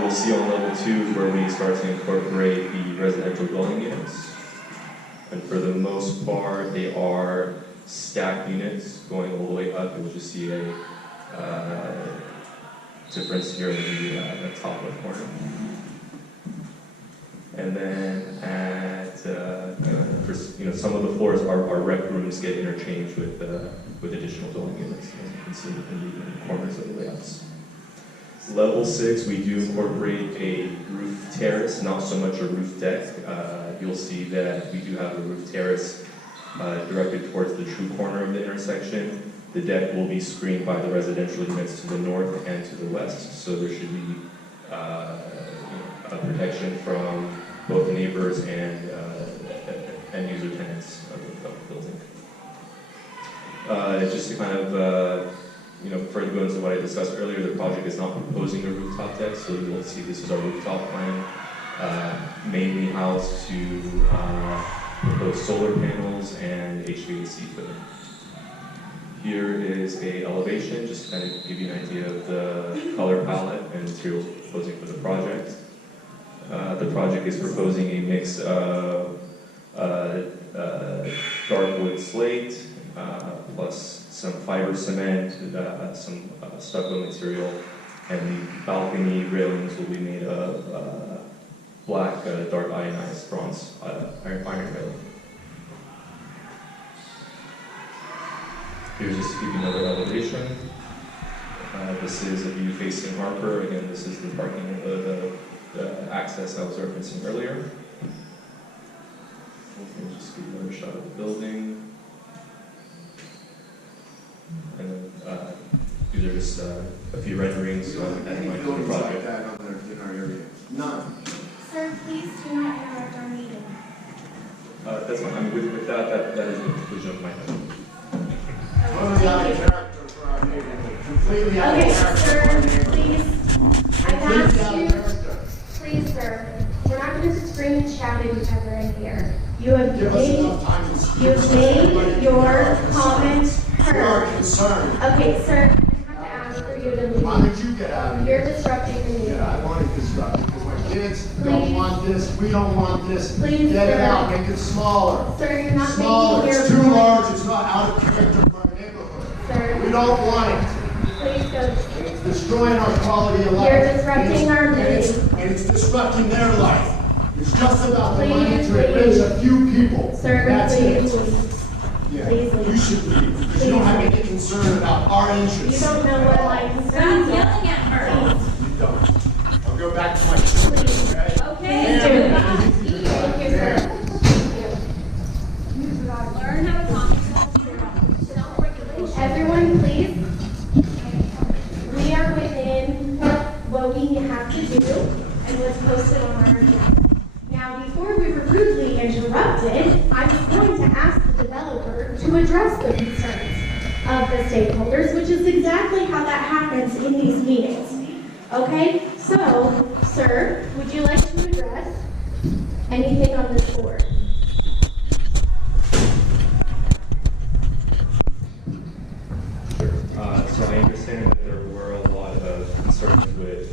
You'll see on level 2 where we start to incorporate the residential dwelling units. And for the most part, they are stacked units going all the way up. You'll just see a difference here in the top left corner. And then at some of the floors, our rec rooms get interchanged with additional dwelling units, as you can see in the corners of the layouts. Level 6, we do incorporate a roof terrace, not so much a roof deck. You'll see that we do have a roof terrace directed towards the true corner of the intersection. The deck will be screened by the residential units to the north and to the west, so there should be a protection from both neighbors and end user tenants of the building. Just to kind of further go into what I discussed earlier, the project is not proposing a rooftop deck, so you will see this is our rooftop plan, mainly housed to propose solar panels and HVAC equipment. Here is a elevation, just to kind of give you an idea of the color palette and materials we're proposing for the project. The project is proposing a mix of dark wood slate, plus some fiber cement, some stucco material, and the balcony railings will be made of black, dark ionized bronze iron railing. Here's just to give you another elevation. This is a view facing Harper. Again, this is the parking, the access I was referencing earlier. We'll just give you another shot of the building. And then these are just a few renderings adding my to the project. That in our area. None. Sir, please do not interrupt our meeting. That's fine. I mean, with that is the conclusion of my note. One of the characters for our meeting. completely out of Okay, character. sir, please. I've Completely out of asked you, character. please, sir, we're not going to scream and shout at each other in here. You have Give us enough time to speak. you've made your comment We are heard. concerned. Okay, sir, I have to ask for you to leave. Why did you get out of here? You're disrupting the meeting. Yeah, I want to disrupt it because my kids don't Please. want this. We don't want this. Please, Get it sir. out. Make it smaller. Sir, you're not Smaller. making your It's too point. large. It's not out of character for our neighborhood. Sir, We don't want it. please go. It's destroying our quality of life. You're disrupting And it's- our and it's- meeting. And it's disrupting their life. It's just about the money Please, to enrich a few people. Sir, That's please it. leave. Yeah, Please leave. you should leave, because you don't have any concern about our interests. You don't know what my concerns are. yelling at her. You don't. I'll go back to my children, okay? Okay. Thank you, sir. Learn how to talk to self-regulation. Everyone, please. We are within what we have to do and what's posted on our agenda. Now, before we were rudely interrupted, I was going to ask the developer to address the concerns of the stakeholders, which is exactly how that happens in these meetings. Okay? So, sir, would you like to address anything on this board? So I understand that there were a lot of concerns with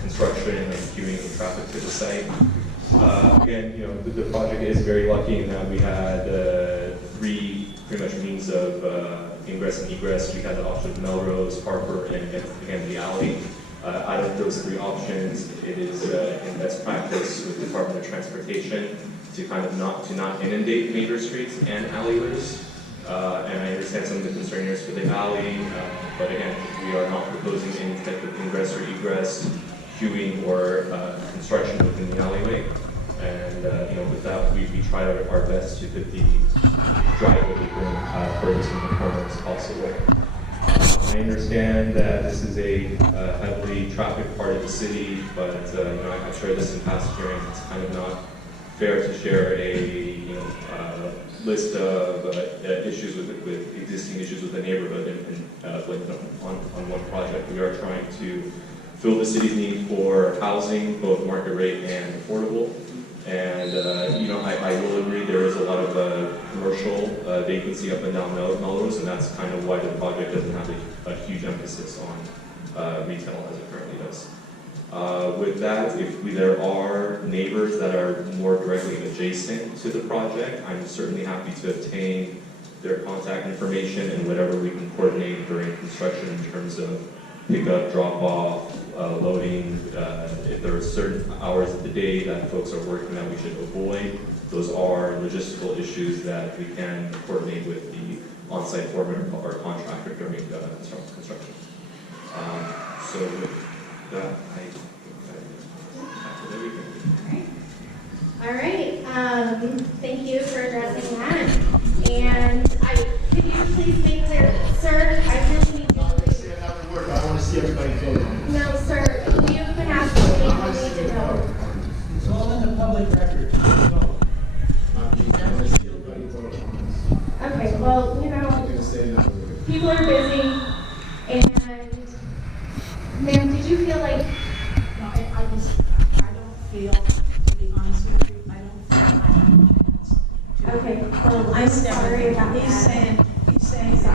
construction and queuing of traffic to the site. Again, you know, the project is very lucky in that we had three pretty much means of ingress and egress. We had the option of Melrose, Harper, and again the alley. Out of those three options, it is in best practice with the Department of Transportation to kind of not inundate major streets and alleyways. And I understand some of the concern here is for the alley, but again, we are not proposing any type of ingress or egress, queuing or construction within the alleyway. And you know, with that, we try our best to put the driveway apron furthest from the corner as possible. I understand that this is a heavily trafficked part of the city, but you know, I've shared this in past hearings. It's kind of not fair to share a list of issues with existing issues with the neighborhood and blame them on one project. We are trying to fill the city's need for housing, both market rate and affordable. And you know, I will agree there is a lot of commercial vacancy up and down Melrose, and that's kind of why the project doesn't have a huge emphasis on retail as it currently does. With that, if there are neighbors that are more directly adjacent to the project, I'm certainly happy to obtain their contact information and whatever we can coordinate during construction in terms of pickup, drop-off, loading. If there are certain hours of the day that folks are working that we should avoid, those are logistical issues that we can coordinate with the on-site foreman or contractor during construction. So with that, I have everything. All right, thank you for addressing that. And could you please make clear, sir, I really need you to Say another word, I want to see everybody vote on it. No, sir, you've been asked to leave, you need to go. It's all in the public record. I want to see everybody vote on Okay, well, you it. I'm know, going to say another word. people are busy, and, ma'am, did you feel like, No, I don't feel, to be honest with you, I don't feel I have a chance to. okay, well, I'm sorry about He's that. saying,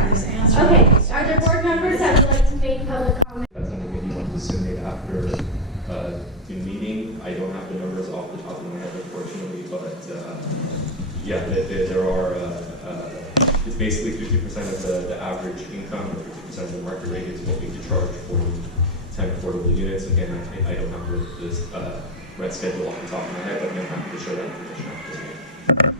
his answer. Okay, are there board members that would like to make public comment? That's something that you want to disseminate after the meeting. I don't have the numbers off the top of my head, unfortunately, but yeah, there are, it's basically 50% of the average income, or 50% of the market rate is what we can charge for 10 affordable units. Again, I don't have this rent schedule off the top of my head, but I'm happy to share that information after this meeting.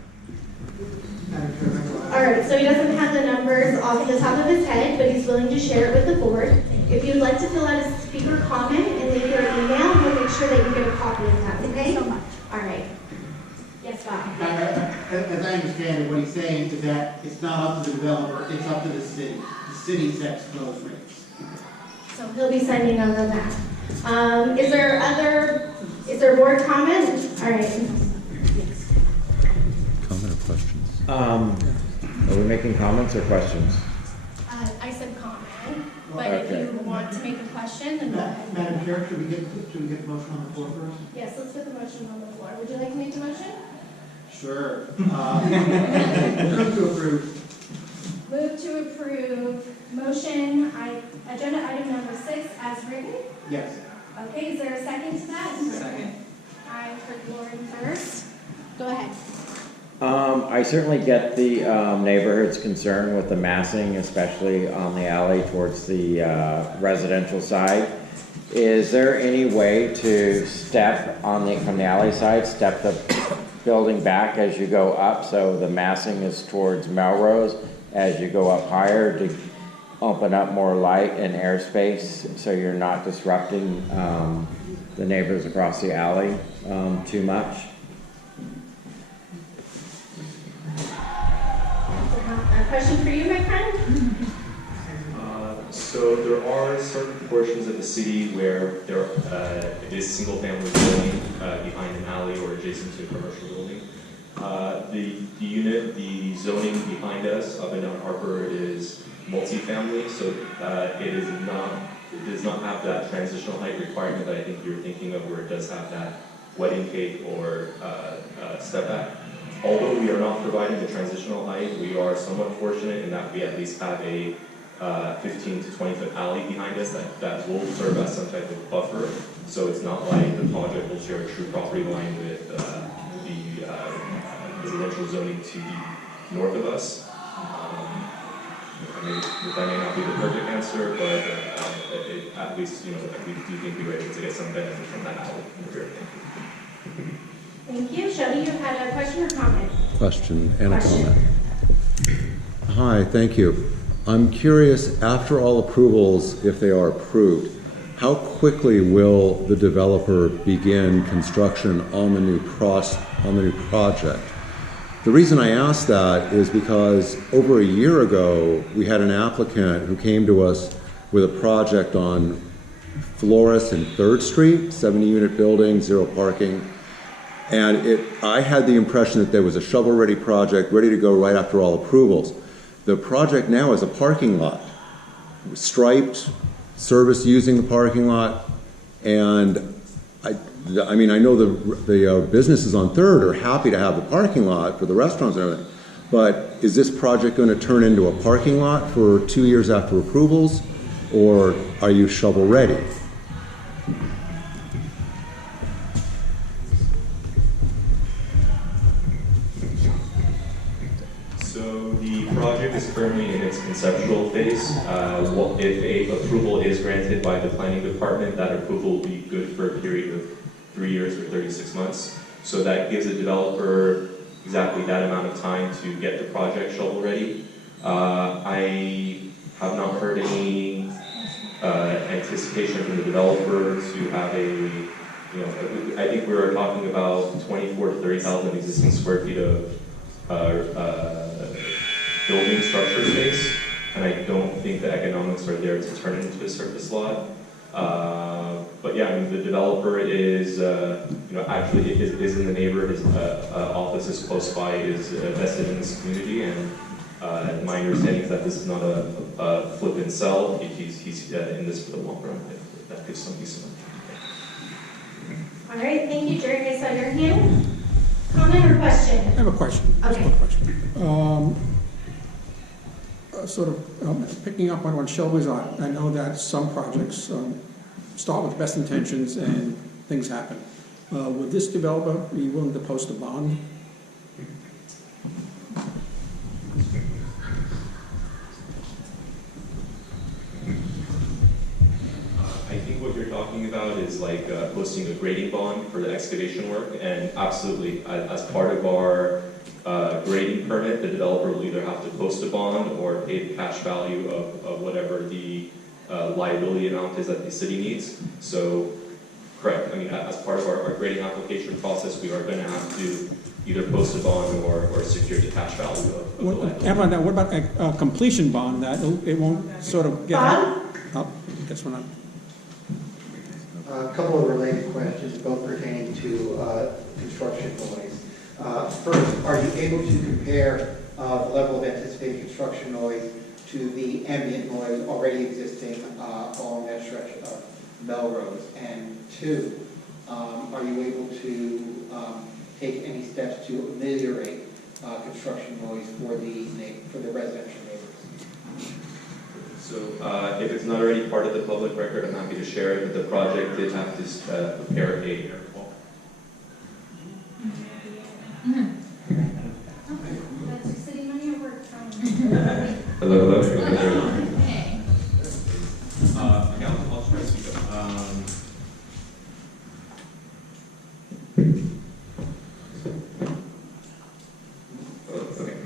All right, so he doesn't have the numbers off the top of his head, but he's willing to share it with the board. If you'd like to fill out a speaker comment and leave your email, we'll make sure that you get a copy of that, okay? Thank you so much. All right. Yes, Bob? As I understand it, what he's saying is that it's not up to the developer, it's up to the city. The city sets those rates. So he'll be sending over that. Is there board comment? All right. Comment or questions? Are we making comments or questions? I said comment, but Okay. want to make a question, then go ahead. Madam Chair, should we get the motion on the floor first? Yes, let's get the motion on the floor. Would you like to make the motion? Sure. Move to approve. Move to approve motion, agenda item number 6 as written. Yes. Okay, is there a second to that? Second. I heard Lauren first. Go ahead. I certainly get the neighborhood's concern with the massing, especially on the alley towards the residential side. Is there any way to step from the alley side, step the building back as you go up, so the massing is towards Melrose as you go up higher, to open up more light and airspace so you're not disrupting the neighbors across the alley too much? A question for you, my friend? So there are certain portions of the city where it is single-family building behind an alley or adjacent to a commercial building. The zoning behind us up and down Harper is multifamily, so it does not have that transitional height requirement that I think you're thinking of, where it does have that wedding cake or step back. Although we are not providing the transitional height, we are somewhat fortunate in that we at least have a 15 to 20 foot alley behind us that will serve as some type of buffer. So it's not like the project will share a true property line with the residential zoning to the north of us. That may not be the perfect answer, but at least, we do think we were able to get some benefit from that alley in the rear. Thank you. Shelby, you had a question or comment? Question and a comment. Hi, thank you. I'm curious, after all approvals, if they are approved, how quickly will the developer begin construction on the new project? The reason I ask that is because over a year ago, we had an applicant who came to us with a project on Flores and 3rd Street, 70-unit building, 0 parking. And I had the impression that there was a shovel-ready project ready to go right after all approvals. The project now is a parking lot, striped, service using the parking lot, and I mean, I know the businesses on 3rd are happy to have the parking lot for the restaurants and everything, but is this project going to turn into a parking lot for 2 years after approvals, or are you shovel-ready? Project is currently in its conceptual phase. If a approval is granted by the planning department, that approval will be good for a period of 3 years or 36 months. So that gives the developer exactly that amount of time to get the project shovel ready. I have not heard any anticipation from the developer to have I think we were talking about 24 to 30,000 existing square feet of building structure space, and I don't think the economics are there to turn it into a surface lot. But yeah, I mean, the developer is, actually is in the neighborhood. His office is close by, is vested in this community, and my understanding is that this is not a flip and sell. He's in this for the long run. If that gives some peace of mind. All right, thank you, Jerry. I saw your hand. Comment or question? I have a question. Okay. Sort of picking up on what Shelby's on, I know that some projects start with best intentions and things happen. Would this developer be willing to post a bond? I think what you're talking about is like posting a grading bond for the excavation work, and absolutely, as part of our grading permit, the developer will either have to post a bond or pay the cash value of whatever the liability amount is that the city needs. So, correct, I mean, as part of our grading application process, we are going to have to either post a bond or secure the cash value of the liability. What about a completion bond that it won't sort of get out? Oh, guess we're not. A couple of related questions, both pertaining to construction noise. First, are you able to compare the level of anticipated construction noise to the ambient noise already existing along that stretch of Melrose? And two, are you able to take any steps to ameliorate construction noise for the residential neighbors? So if it's not already part of the public record, I'm happy to share it, but the project did have to prepare a air wall. That's city money or work from? Hello. Okay. I'll try to speak up. Okay.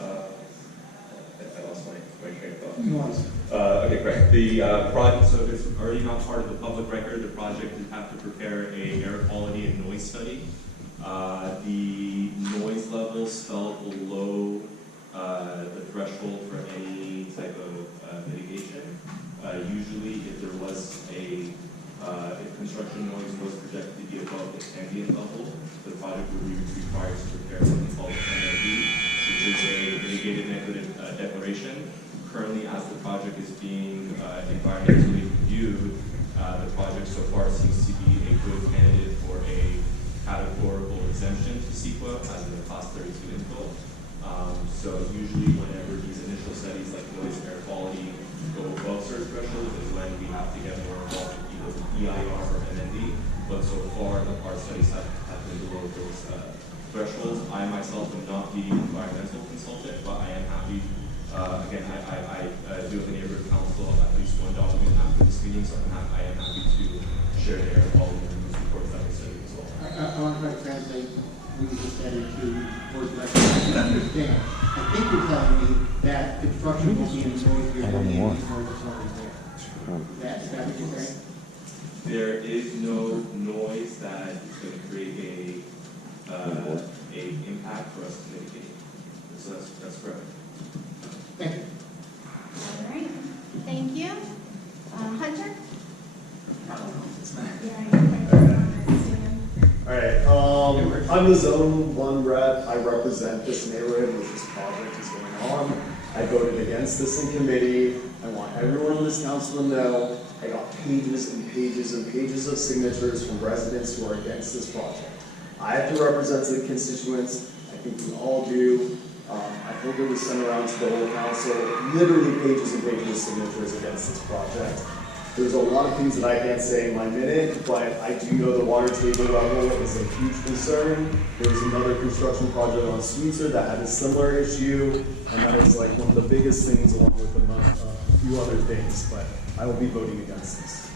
I lost my train of thought. Okay, great. The project, so if it's already not part of the public record, the project did have to prepare a air quality and noise study. The noise levels fell below the threshold for any type of mitigation. Usually, if there was if construction noise was projected to be above the ambient level, the project would be required to prepare something called MLD, which is a mitigated negative declaration. Currently, as the project is being environmentally reviewed, the project so far seems to be a good candidate for a categorical exemption to CEQA as in a Class 32 infill. So usually whenever these initial studies like noise and air quality go above certain thresholds is when we have to get more involved with either EIR or MND. But so far, our studies have been below those thresholds. I myself am not the environmental consultant, but I am happy. Again, I do have a neighborhood council, at least one document after this meeting, so I am happy to share the air quality and news reports that we studied as well. I want to try to translate what you just said into words that I can understand. I think you're telling me that construction will be in the noise here, and the noise is already there. Is that what you're saying? There is no noise that is going to create a impact for us to mitigate. So that's correct. Thank you. All right. Thank you. Hunter? Alright, I'm the Zone 1 rep. I represent this neighborhood which this project is going on. I voted against this in committee. I want everyone in this council to know I got pages and pages and pages of signatures from residents who are against this project. I have to represent the constituents. I think we all do. I think it was sent around to the whole council, literally pages and pages of signatures against this project. There's a lot of things that I can't say in my minute, but I do know the water table level is a huge concern. There's another construction project on Sweetser that had a similar issue, and that is like one of the biggest things along with a few other things, but I will be voting against this.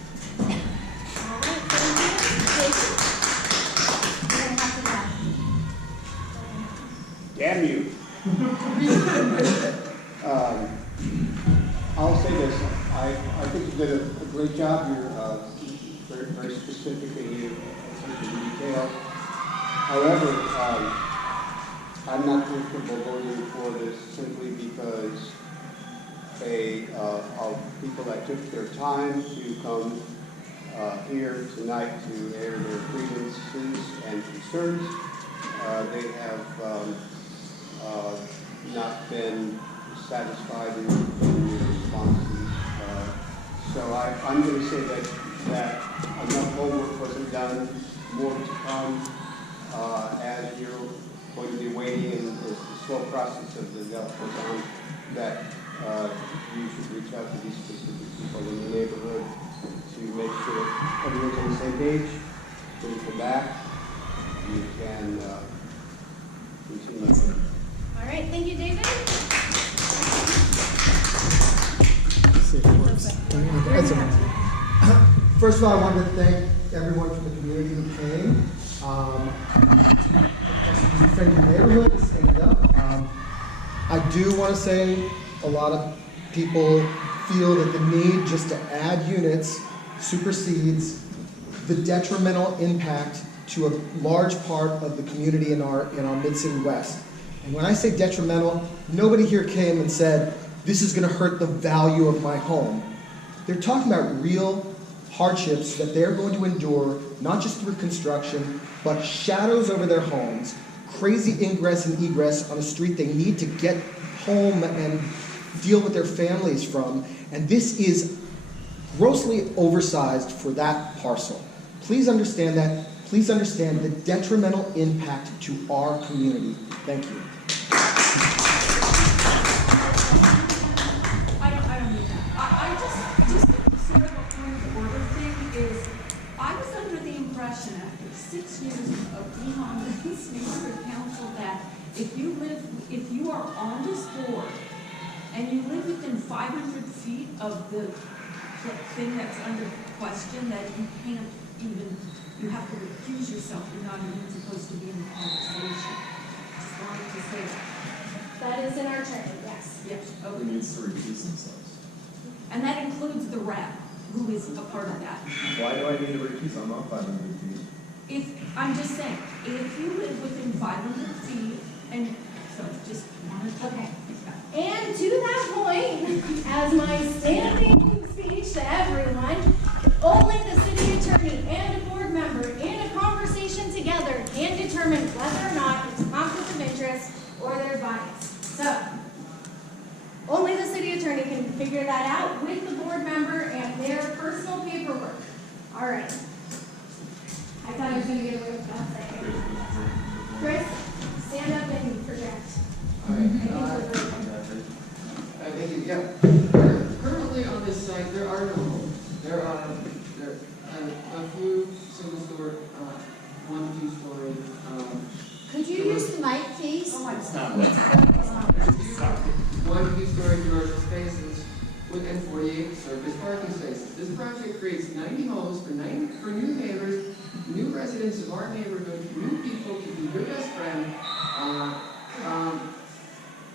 Damn you. I'll say this, I think you did a great job. You're very specific in your attention to detail. However, I'm not comfortable voting for this simply because of people that took their time to come here tonight to air their grievances and concerns. They have not been satisfied in your responses. So I'm going to say that enough homework wasn't done, more to come as you're going to be waiting and the slow process of the development goes on, that you should reach out to these specific people in the neighborhood to make sure everyone's on the same page. When you come back, you can continue. All right, thank you, David. First of all, I wanted to thank everyone from the community who came. You friend your neighborhood to stand up. I do want to say a lot of people feel that the need just to add units supersedes the detrimental impact to a large part of the community in our Mid-City West. And when I say detrimental, nobody here came and said, this is going to hurt the value of my home. They're talking about real hardships that they're going to endure, not just through construction, but shadows over their homes, crazy ingress and egress on a street they need to get home and deal with their families from, and this is grossly oversized for that parcel. Please understand that. Please understand the detrimental impact to our community. Thank you. I don't need that. I just sort of a point of order thing is, I was under the impression after 6 years of being on this neighborhood council that if you are on this board and you live within 500 feet of the thing that's under question, that you can't even, you have to recuse yourself, you're not even supposed to be in the conversation. Just wanted to say that. That is in our training, yes. Yes, Who needs to recuse themselves? and that includes the rep, who is a part of that. Why do I need to recuse? I'm not 500 feet. I'm just saying, if you live within 500 feet, and so just wanted to. Okay. And to that point, as my standing speech to everyone, only the city attorney and a board member in a conversation together can determine whether or not it's a conflict of interest or there's bias. So, only the city attorney can figure that out with the board member and their personal paperwork. All right. I thought I was going to get away with that second. Chris, stand up and project. I think you, yeah. Currently on this site, there are no homes. There are a few single-story, 1, 2-story. Could you use the mic, please? Oh, it's not. 1, 2-story commercial spaces and 48 surface parking spaces. This project creates 90 homes for new neighbors, new residents of our neighborhood, new people to be your best friend,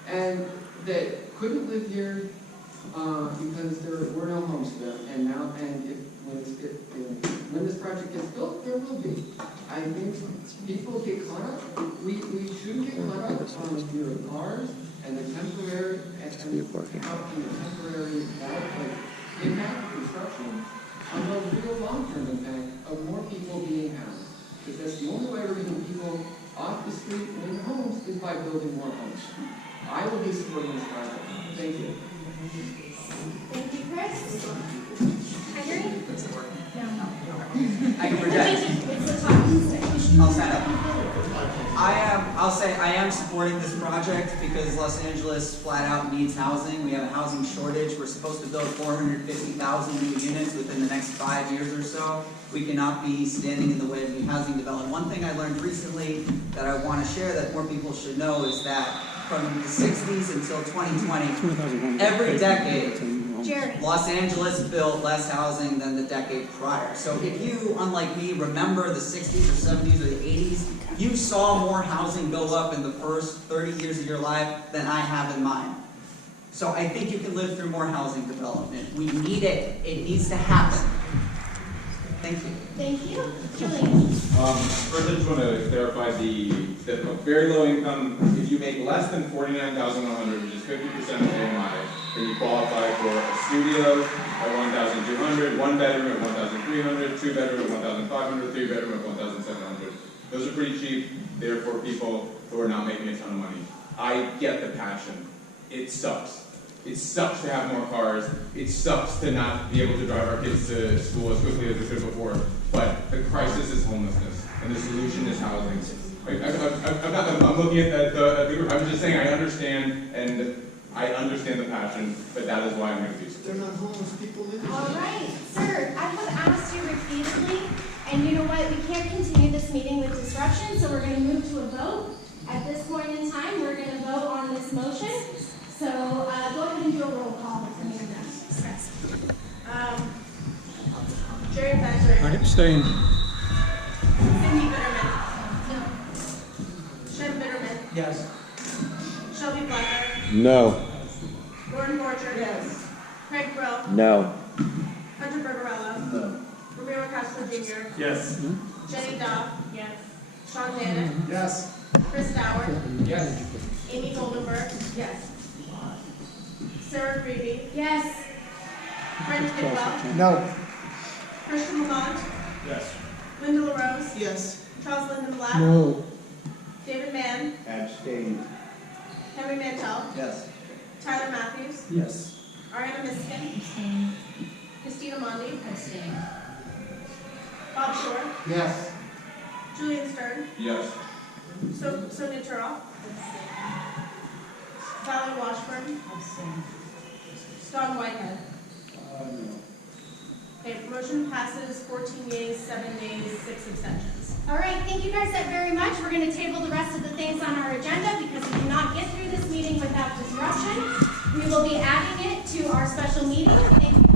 and that couldn't live here because there were no homes for them. And now, when this project gets built, there will be. I think people get caught up. We shouldn't get caught up on the fear of cars and the temporary impact of construction on the real long-term impact of more people being housed. Because that's the only way we're getting people off the street and into homes is by building more homes. I will be supporting this project. Thank you. Thank you, Chris. Henry? No. I can project. It's the talking stage. I'll stand up. I'll say I am supporting this project because Los Angeles flat out needs housing. We have a housing shortage. We're supposed to build 450,000 new units within the next 5 years or so. We cannot be standing in the way of new housing development. One thing I learned recently that I want to share that more people should know is that from the 60s until 2020, every decade, Los Angeles built less housing than the decade prior. So if you, unlike me, remember the 60s or 70s or the 80s, you saw more housing go up in the first 30 years of your life than I have in mine. So I think you can live through more housing development. We need it. It needs to happen. Thank you. Thank you. Julian. First, I just want to clarify the very low income, if you make less than $49,100, which is 50% of AMI, then you qualify for a studio at $1,200, 1 bedroom at $1,300, 2 bedroom at $1,500, 3 bedroom at $1,700. Those are pretty cheap. They're for people who are not making a ton of money. I get the passion. It sucks. It sucks to have more cars. It sucks to not be able to drive our kids to school as quickly as we could before. But the crisis is homelessness, and the solution is housing. I'm looking at the group. I'm just saying I understand, and I understand the passion, but that is why I'm going to be supportive. They're not homeless people living. All right, sir, I have asked you repeatedly, and you know what? We can't continue this meeting with disruption, so we're going to move to a vote. At this point in time, we're going to vote on this motion. So go ahead and do a roll call with Amanda. Jerry Thatcher. I abstain. Cindy Bitterman. No. Shem Bitterman. Yes. Shelby Blacker. No. Gordon Borcher. Yes. Craig Brill. No. Hunter Barbarella. No. Romero Castro Jr. Yes. Jenny Daw. Yes. Sean Danick. Yes. Chris Dower. Yes. Amy Goldenberg. Yes. Sarah Creevy. Yes. Brent Bidwell. No. Christian Lamont. Yes. Linda LaRose. Yes. Charles Lyndon Black. No. David Mann. Abstain. Henry Mantel. Yes. Tyler Matthews, Yes. Ariana Miskin, Abstain. Christina Mondi, Abstain. Bob Shore, Yes. Julian Stern, Yes. Sonia Turok, Valerie Washburn, Abstain. Don Whitehead. Okay, motion passes 14 yeas, 7 nays, 6 abstentions. All right, thank you guys very much. We're going to table the rest of the things on our agenda because we cannot get through this meeting without disruption. We will be adding it to our special meeting. Thank you